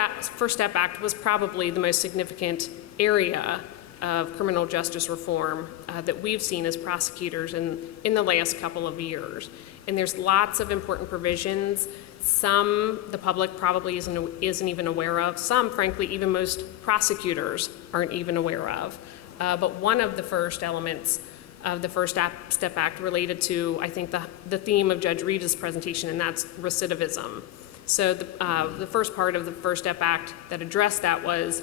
Step Act was probably the most significant area of criminal justice reform that we've seen as prosecutors in the last couple of years. And there's lots of important provisions. Some the public probably isn't even aware of. Some, frankly, even most prosecutors aren't even aware of. But one of the first elements of the First Step Act related to, I think, the theme of Judge Reeves' presentation, and that's recidivism. So the first part of the First Step Act that addressed that was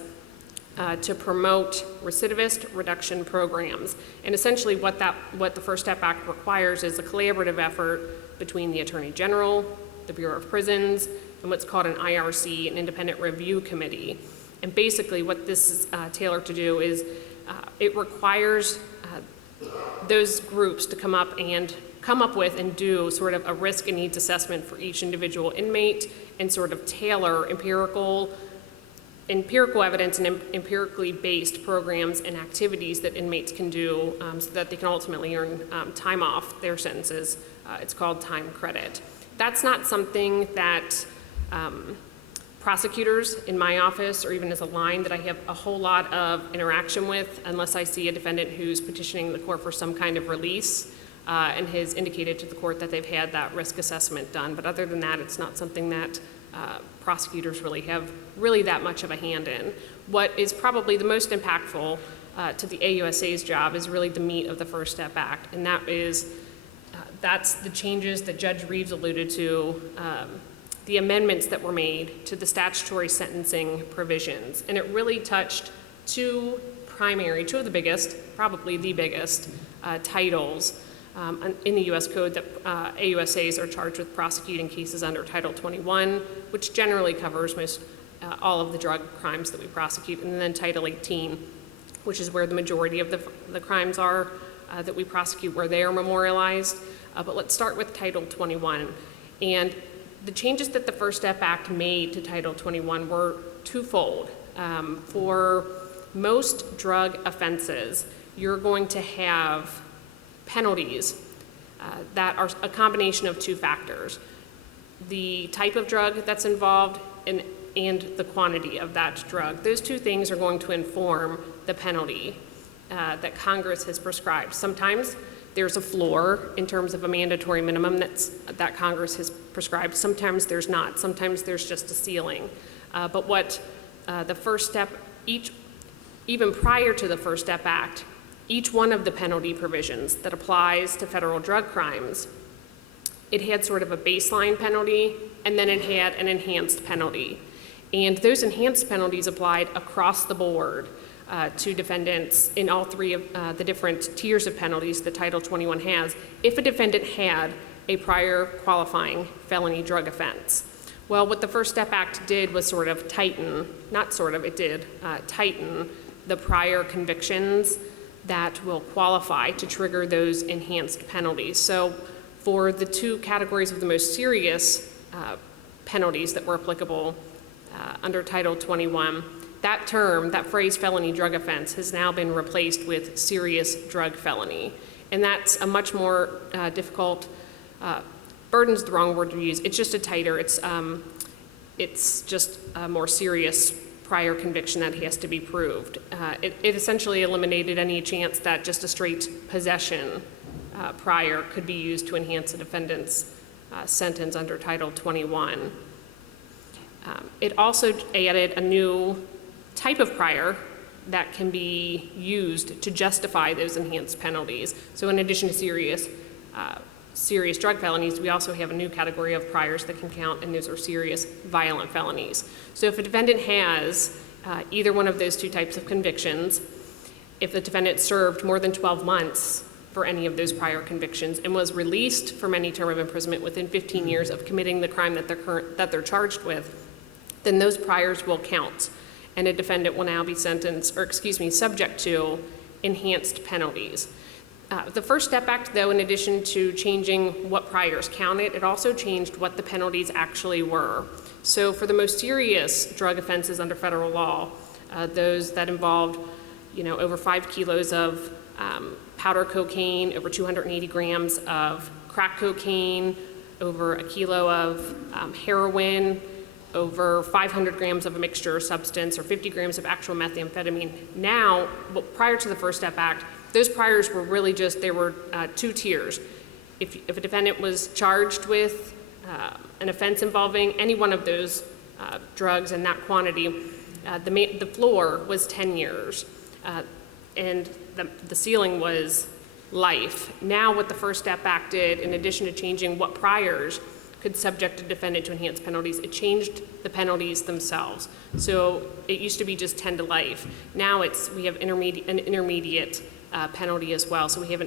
to promote recidivist reduction programs. And essentially what the First Step Act requires is a collaborative effort between the Attorney General, the Bureau of Prisons, and what's called an IRC, an Independent Review Committee. And basically what this is tailored to do is it requires those groups to come up with and do sort of a risk and needs assessment for each individual inmate and sort of tailor empirical evidence and empirically based programs and activities that inmates can do so that they can ultimately earn time off their sentences. It's called time credit. That's not something that prosecutors in my office or even as a line that I have a whole lot of interaction with unless I see a defendant who's petitioning the court for some kind of release and has indicated to the court that they've had that risk assessment done. But other than that, it's not something that prosecutors really have that much of a hand in. What is probably the most impactful to the AUSA's job is really the meat of the First Step Act, and that's the changes that Judge Reeves alluded to, the amendments that were made to the statutory sentencing provisions. And it really touched two of the biggest, probably the biggest, titles in the U.S. Code that AUSAs are charged with prosecuting cases under Title 21, which generally covers most all of the drug crimes that we prosecute, and then Title 18, which is where the majority of the crimes are that we prosecute, where they are memorialized. But let's start with Title 21. And the changes that the First Step Act made to Title 21 were twofold. For most drug offenses, you're going to have penalties that are a combination of two factors: the type of drug that's involved and the quantity of that drug. Those two things are going to inform the penalty that Congress has prescribed. Sometimes there's a floor in terms of a mandatory minimum that Congress has prescribed. Sometimes there's not. Sometimes there's just a ceiling. But what the First Step, even prior to the First Step Act, each one of the penalty provisions that applies to federal drug crimes, it had sort of a baseline penalty, and then it had an enhanced penalty. And those enhanced penalties applied across the board to defendants in all three of the different tiers of penalties that Title 21 has, if a defendant had a prior qualifying felony drug offense. Well, what the First Step Act did was sort of tighten the prior convictions that will qualify to trigger those enhanced penalties. So for the two categories of the most serious penalties that were applicable under Title 21, that phrase felony drug offense has now been replaced with serious drug felony. And that's a much more difficult, burden's the wrong word to use, it's just it's just a more serious prior conviction that has to be proved. It essentially eliminated any chance that just a straight possession prior could be used to enhance a defendant's sentence under Title 21. It also added a new type of prior that can be used to justify those enhanced penalties. So in addition to serious drug felonies, we also have a new category of priors that can count, and those are serious violent felonies. So if a defendant has either one of those two types of convictions, if the defendant served more than 12 months for any of those prior convictions and was released from any term of imprisonment within 15 years of committing the crime that they're charged with, then those priors will count, and a defendant will now be subject to enhanced penalties. The First Step Act, though, in addition to changing what priors counted, it also changed what the penalties actually were. So for the most serious drug offenses under federal law, those that involved, over 5 kilos of powder cocaine, over 280 grams of crack cocaine, over a kilo of heroin, over 500 grams of a mixture substance, or 50 grams of actual methamphetamine. Now, prior to the First Step Act, those priors were really there were two tiers. If a defendant was charged with an offense involving any one of those drugs and that quantity, the floor was 10 years, and the ceiling was life. Now what the First Step Act did, in addition to changing what priors could subject a defendant to enhanced penalties, it changed the penalties themselves. So it used to be just 10 to life. Now we have an intermediate penalty as well. So we have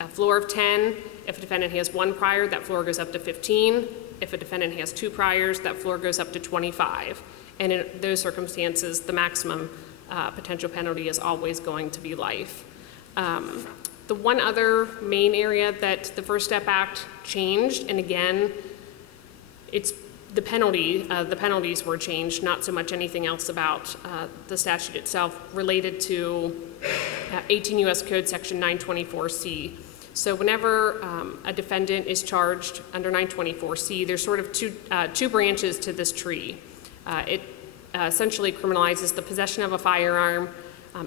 a floor of 10. If a defendant has one prior, that floor goes up to 15. If a defendant has two priors, that floor goes up to 25. And in those circumstances, the maximum potential penalty is always going to be life. The one other main area that the First Step Act changed, and again, it's the penalties were changed, not so much anything else about the statute itself, related to 18 U.S. Code Section 924C. So whenever a defendant is charged under 924C, there's sort of two branches to this tree. It essentially criminalizes the possession of a firearm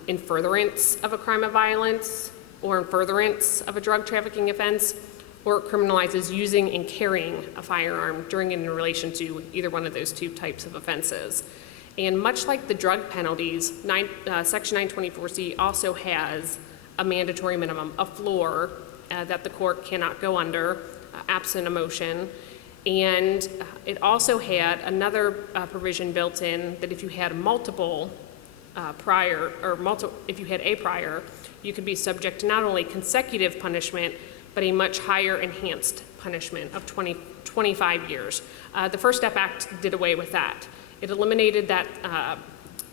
in furtherance of a crime of violence, or in furtherance of a drug trafficking offense, or it criminalizes using and carrying a firearm during and in relation to either one of those two types of offenses. And much like the drug penalties, Section 924C also has a mandatory minimum, a floor that the court cannot go under, absent a motion. And it also had another provision built in that if you had multiple prior, or if you had a prior, you could be subject to not only consecutive punishment, but a much higher enhanced punishment of 25 years. The First Step Act did away with that. It eliminated that,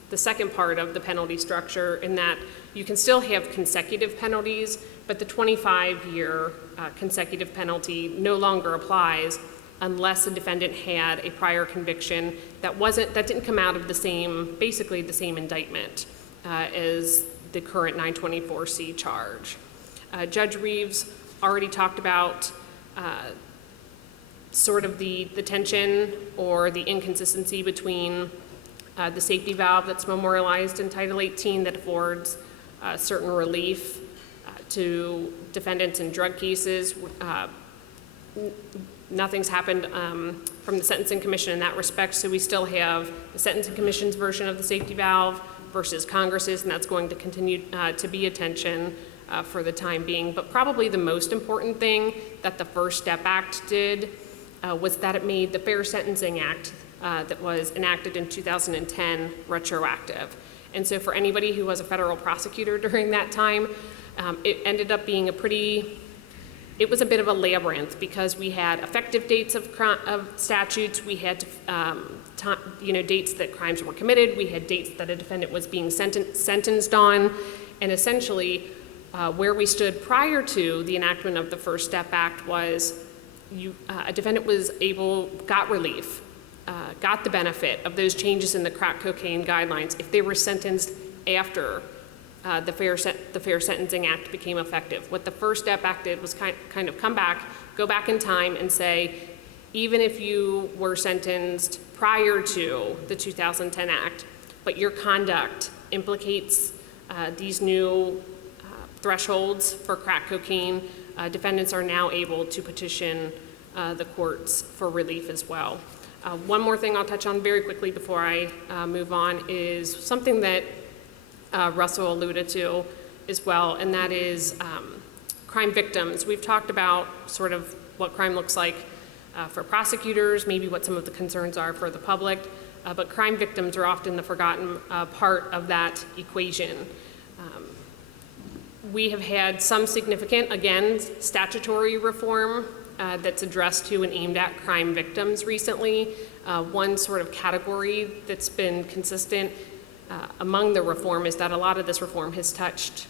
the second part of the penalty structure, in that you can still have consecutive penalties, but the 25-year consecutive penalty no longer applies unless a defendant had a prior conviction that didn't come out of basically the same indictment as the current 924C charge. Judge Reeves already talked about sort of the tension or the inconsistency between the safety valve that's memorialized in Title 18 that affords certain relief to defendants in drug cases. Nothing's happened from the Sentencing Commission in that respect, so we still have the Sentencing Commission's version of the safety valve versus Congress's, and that's going to continue to be a tension for the time being. But probably the most important thing that the First Step Act did was that it made the Fair Sentencing Act that was enacted in 2010 retroactive. And so for anybody who was a federal prosecutor during that time, it ended up being it was a bit of a labyrinth, because we had effective dates of statutes, we had dates that crimes were committed, we had dates that a defendant was being sentenced on, and essentially where we stood prior to the enactment of the First Step Act was a defendant got relief, got the benefit of those changes in the crack cocaine guidelines if they were sentenced after the Fair Sentencing Act became effective. What the First Step Act did was kind of go back in time and say, even if you were sentenced prior to the 2010 Act, but your conduct implicates these new thresholds for crack cocaine, defendants are now able to petition the courts for relief as well. One more thing I'll touch on very quickly before I move on is something that Russell alluded to as well, and that is crime victims. We've talked about sort of what crime looks like for prosecutors, maybe what some of the concerns are for the public, but crime victims are often the forgotten part of that equation. We have had some significant, again, statutory reform that's addressed to and aimed at crime victims recently. One sort of category that's been consistent among the reform is that a lot of this reform has touched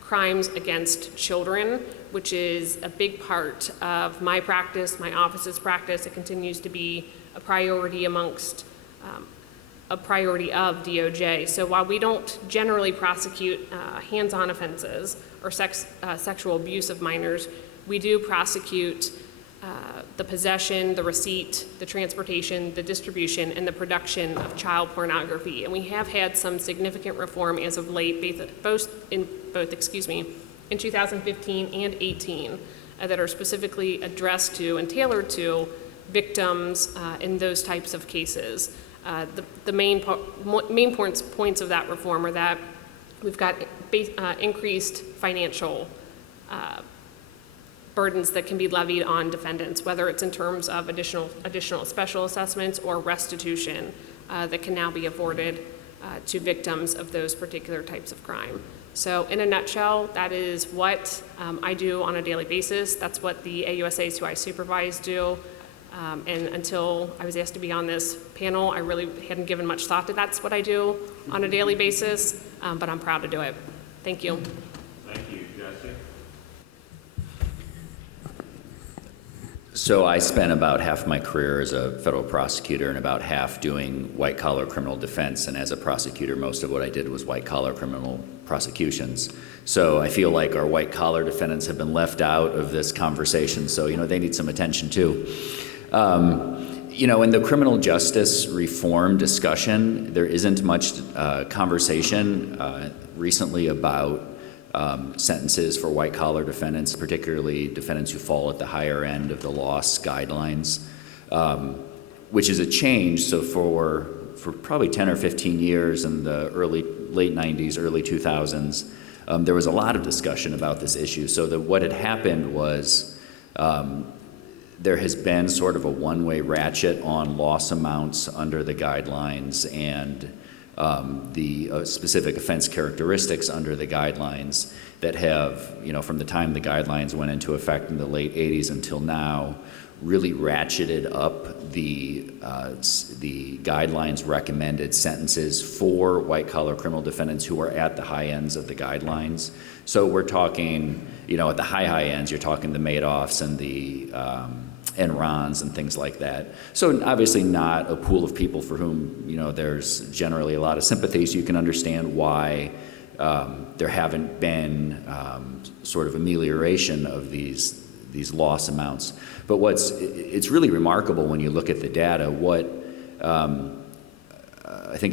crimes against children, which is a big part of my practice, my office's practice. It continues to be a priority of DOJ. So while we don't generally prosecute hands-on offenses or sexual abuse of minors, we do prosecute the possession, the receipt, the transportation, the distribution, and the production of child pornography. And we have had some significant reform as of late, in 2015 and 18, that are specifically addressed to and tailored to victims in those types of cases. The main points of that reform are that we've got increased financial burdens that can be levied on defendants, whether it's in terms of additional special assessments or restitution that can now be afforded to victims of those particular types of crime. So in a nutshell, that is what I do on a daily basis. That's what the AUSAs who I supervise do. And until I was asked to be on this panel, I really hadn't given much thought to that's what I do on a daily basis, but I'm proud to do it. Thank you. Thank you, Jesse. So I spent about half my career as a federal prosecutor and about half doing white-collar criminal defense. And as a prosecutor, most of what I did was white-collar criminal prosecutions. So I feel like our white-collar defendants have been left out of this conversation. So, they need some attention too. In the criminal justice reform discussion, there isn't much conversation recently about sentences for white-collar defendants, particularly defendants who fall at the higher end of the loss guidelines, which is a change. So for probably 10 or 15 years in the late 90s, early 2000s, there was a lot of discussion about this issue. So what had happened was there has been sort of a one-way ratchet on loss amounts under the guidelines, and the specific offense characteristics under the guidelines that have, from the time the guidelines went into effect in the late 80s until now, really ratcheted up the guidelines recommended sentences for white-collar criminal defendants who are at the high ends of the guidelines. So we're talking, at the high ends, you're talking the Madoffs and the Enrons and things like that. So obviously not a pool of people for whom, there's generally a lot of sympathy, so you can understand why there haven't been sort of amelioration of these loss amounts. But it's really remarkable when you look at the data. I think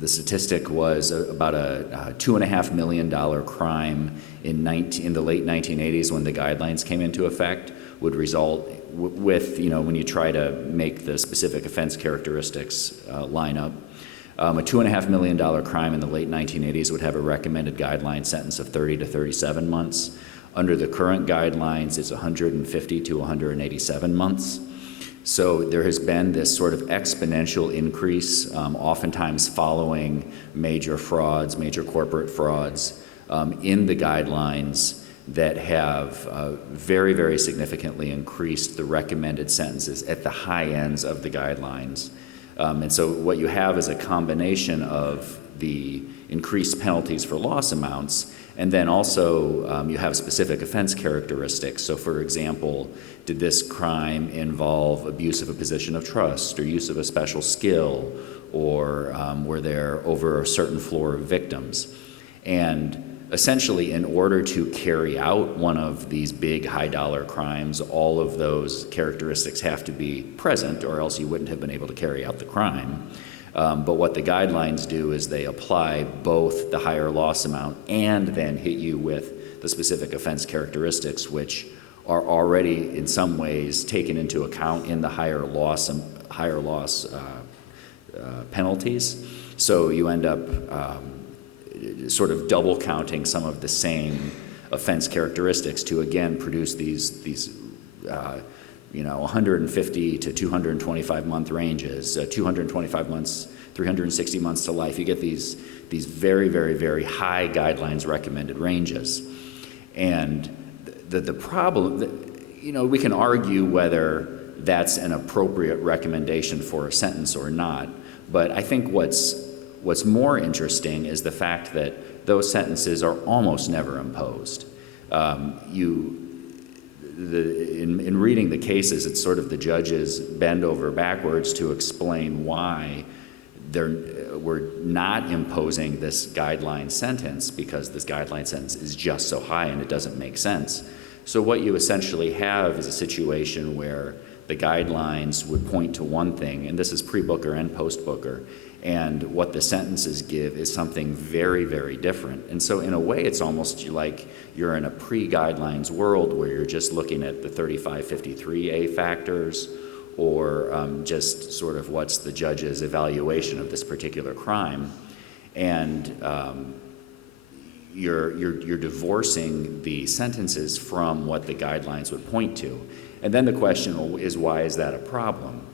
the statistic was about a $2.5 million crime in the late 1980s when the guidelines came into effect would result with, when you try to make the specific offense characteristics line up. A $2.5 million crime in the late 1980s would have a recommended guideline sentence of 30 to 37 months. Under the current guidelines, it's 150 to 187 months. So there has been this sort of exponential increase, oftentimes following major frauds, major corporate frauds, in the guidelines that have very, very significantly increased the recommended sentences at the high ends of the guidelines. And so what you have is a combination of the increased penalties for loss amounts, and then also you have specific offense characteristics. So for example, did this crime involve abuse of a position of trust or use of a special skill, or were there over a certain floor of victims? And essentially, in order to carry out one of these big high-dollar crimes, all of those characteristics have to be present, or else you wouldn't have been able to carry out the crime. But what the guidelines do is they apply both the higher loss amount and then hit you with the specific offense characteristics, which are already in some ways taken into account in the higher loss penalties. So you end up sort of double counting some of the same offense characteristics to again produce these 150 to 225 month ranges, 225 months, 360 months to life. You get these very, very, very high guidelines recommended ranges. And the problem, we can argue whether that's an appropriate recommendation for a sentence or not, but I think what's more interesting is the fact that those sentences are almost never imposed. In reading the cases, it's sort of the judges bend over backwards to explain why we're not imposing this guideline sentence, because this guideline sentence is just so high and it doesn't make sense. So what you essentially have is a situation where the guidelines would point to one thing, and this is pre-Booker and post-Booker, and what the sentences give is something very, very different. And so in a way, it's almost like you're in a pre-guidelines world where you're just looking at the 3553A factors, or just sort of what's the judge's evaluation of this particular crime. And you're divorcing the sentences from what the guidelines would point to. And then the question is, why is that a problem?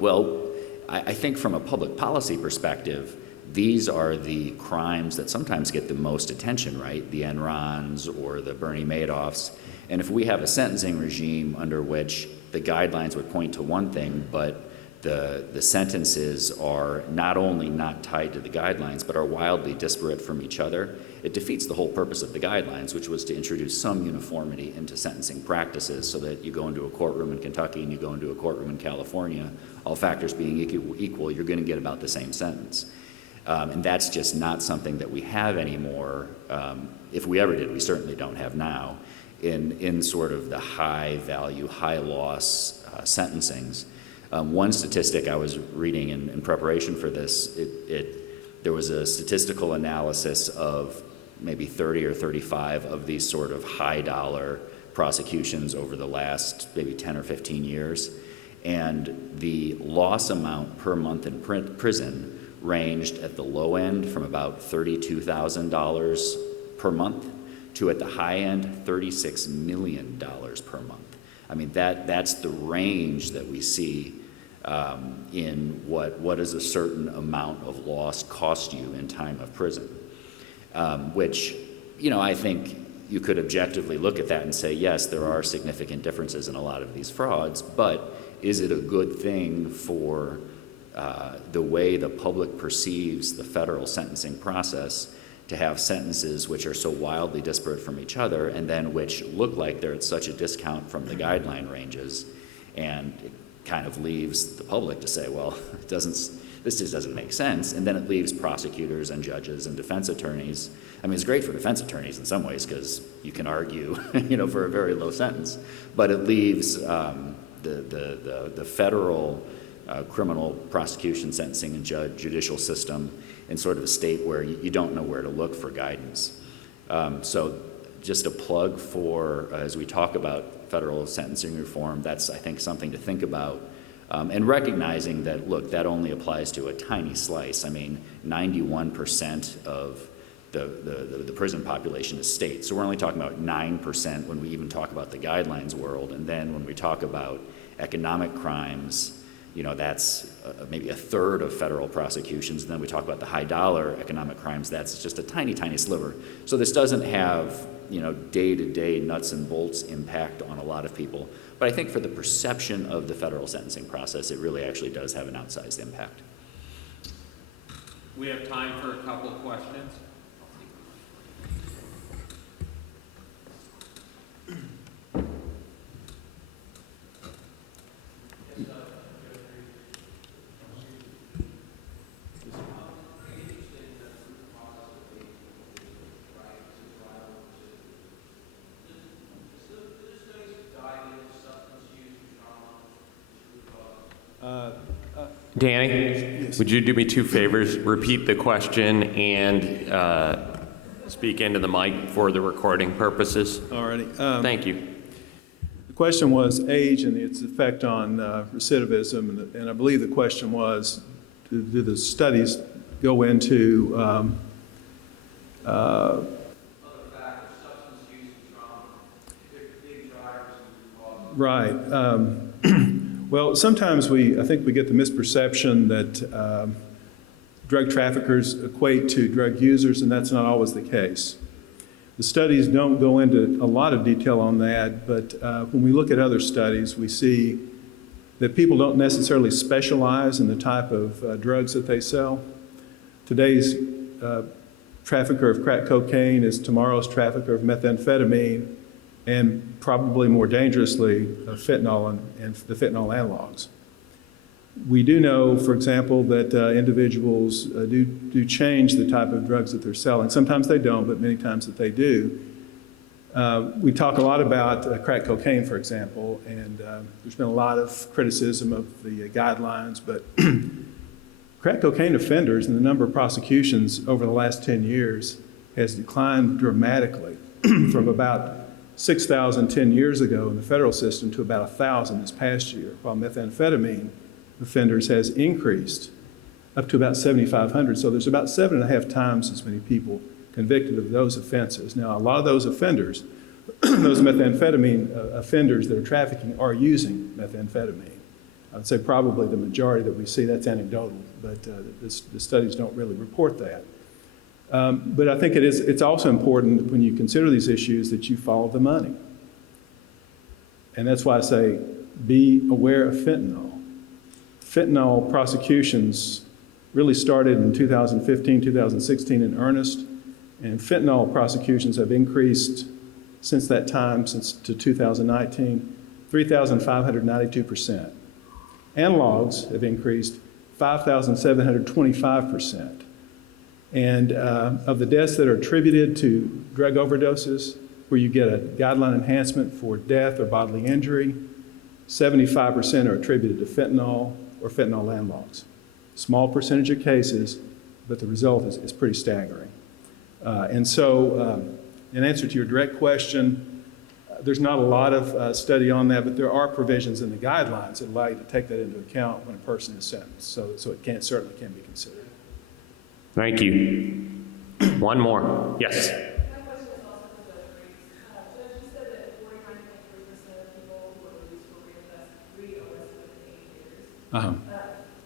Well, I think from a public policy perspective, these are the crimes that sometimes get the most attention, right? The Enrons or the Bernie Madoffs. And if we have a sentencing regime under which the guidelines would point to one thing, but the sentences are not only not tied to the guidelines, but are wildly disparate from each other, it defeats the whole purpose of the guidelines, which was to introduce some uniformity into sentencing practices, so that you go into a courtroom in Kentucky and you go into a courtroom in California, all factors being equal, you're going to get about the same sentence. And that's just not something that we have anymore. If we ever did, we certainly don't have now in sort of the high value, high loss sentencings. One statistic I was reading in preparation for this, there was a statistical analysis of maybe 30 or 35 of these sort of high dollar prosecutions over the last maybe 10 or 15 years. And the loss amount per month in prison ranged at the low end from about $32,000 per month to at the high end $36 million per month. I mean, that's the range that we see in what does a certain amount of loss cost you in time of prison, which, I think you could objectively look at that and say, yes, there are significant differences in a lot of these frauds, but is it a good thing for the way the public perceives the federal sentencing process to have sentences which are so wildly disparate from each other and then which look like they're at such a discount from the guideline ranges, and it kind of leaves the public to say, well, this just doesn't make sense, and then it leaves prosecutors and judges and defense attorneys. I mean, it's great for defense attorneys in some ways because you can argue, for a very low sentence, but it leaves the federal criminal prosecution, sentencing, and judicial system in sort of a state where you don't know where to look for guidance. So just a plug for, as we talk about federal sentencing reform, that's, I think, something to think about. And recognizing that, look, that only applies to a tiny slice. I mean, 91% of the prison population is state. So we're only talking about 9% when we even talk about the guidelines world. And then when we talk about economic crimes, that's maybe a third of federal prosecutions. And then we talk about the high dollar economic crimes, that's just a tiny, tiny sliver. So this doesn't have, day-to-day nuts and bolts impact on a lot of people. But I think for the perception of the federal sentencing process, it really actually does have an outsized impact. We have time for a couple of questions. Danny, would you do me two favors? Repeat the question and speak into the mic for the recording purposes. Alrighty. Thank you. The question was age and its effect on recidivism, and I believe the question was, do the studies go into other factors, substance use and trauma, big drivers and causes? Right. Well, sometimes I think we get the misperception that drug traffickers equate to drug users, and that's not always the case. The studies don't go into a lot of detail on that, but when we look at other studies, we see that people don't necessarily specialize in the type of drugs that they sell. Today's trafficker of crack cocaine is tomorrow's trafficker of methamphetamine, and probably more dangerously, fentanyl and the fentanyl analogs. We do know, for example, that individuals do change the type of drugs that they're selling. Sometimes they don't, but many times that they do. We talk a lot about crack cocaine, for example, and there's been a lot of criticism of the guidelines, but crack cocaine offenders and the number of prosecutions over the last 10 years has declined dramatically from about 6,000 10 years ago in the federal system to about 1,000 this past year, while methamphetamine offenders has increased up to about 7,500. So there's about 7.5 times as many people convicted of those offenses. Now, a lot of those offenders, those methamphetamine offenders that are trafficking are using methamphetamine. I would say probably the majority that we see, that's anecdotal, but the studies don't really report that. But I think it's also important when you consider these issues that you follow the money. And that's why I say be aware of fentanyl. Fentanyl prosecutions really started in 2015, 2016 in earnest, and fentanyl prosecutions have increased since that time, since to 2019, 3,592%. Analogs have increased 5,725%. And of the deaths that are attributed to drug overdoses, where you get a guideline enhancement for death or bodily injury, 75% are attributed to fentanyl or fentanyl analogs. Small percentage of cases, but the result is pretty staggering. And so, in answer to your direct question, there's not a lot of study on that, but there are provisions in the guidelines that allow you to take that into account when a person is sentenced. So it certainly can be considered. Thank you. One more. Yes. My question is also for Judge Reeves. Judge, you said that 49.3% of people who are released were rearrested within 8 years. Uh-huh.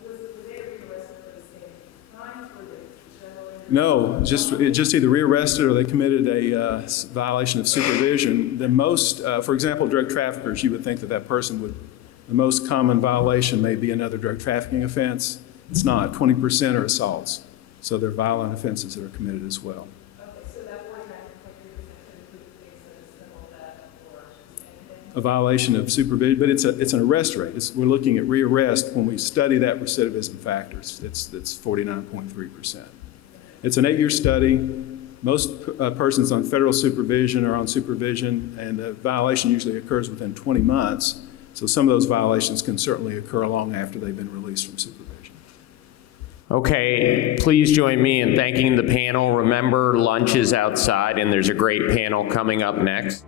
Was they rearrested for the same crimes, or they generally? No, just either rearrested or they committed a violation of supervision. The most, for example, drug traffickers, you would think that that person would, the most common violation may be another drug trafficking offense. It's not. 20% are assaults. So they're violent offenses that are committed as well. Okay, so that 49.3% could include things such as simple theft or anything? A violation of supervision, but it's an arrest rate. We're looking at rearrest. When we study that recidivism factors, it's 49.3%. It's an 8-year study. Most persons on federal supervision are on supervision, and the violation usually occurs within 20 months. So some of those violations can certainly occur long after they've been released from supervision. Okay, please join me in thanking the panel. Remember, lunch is outside, and there's a great panel coming up next.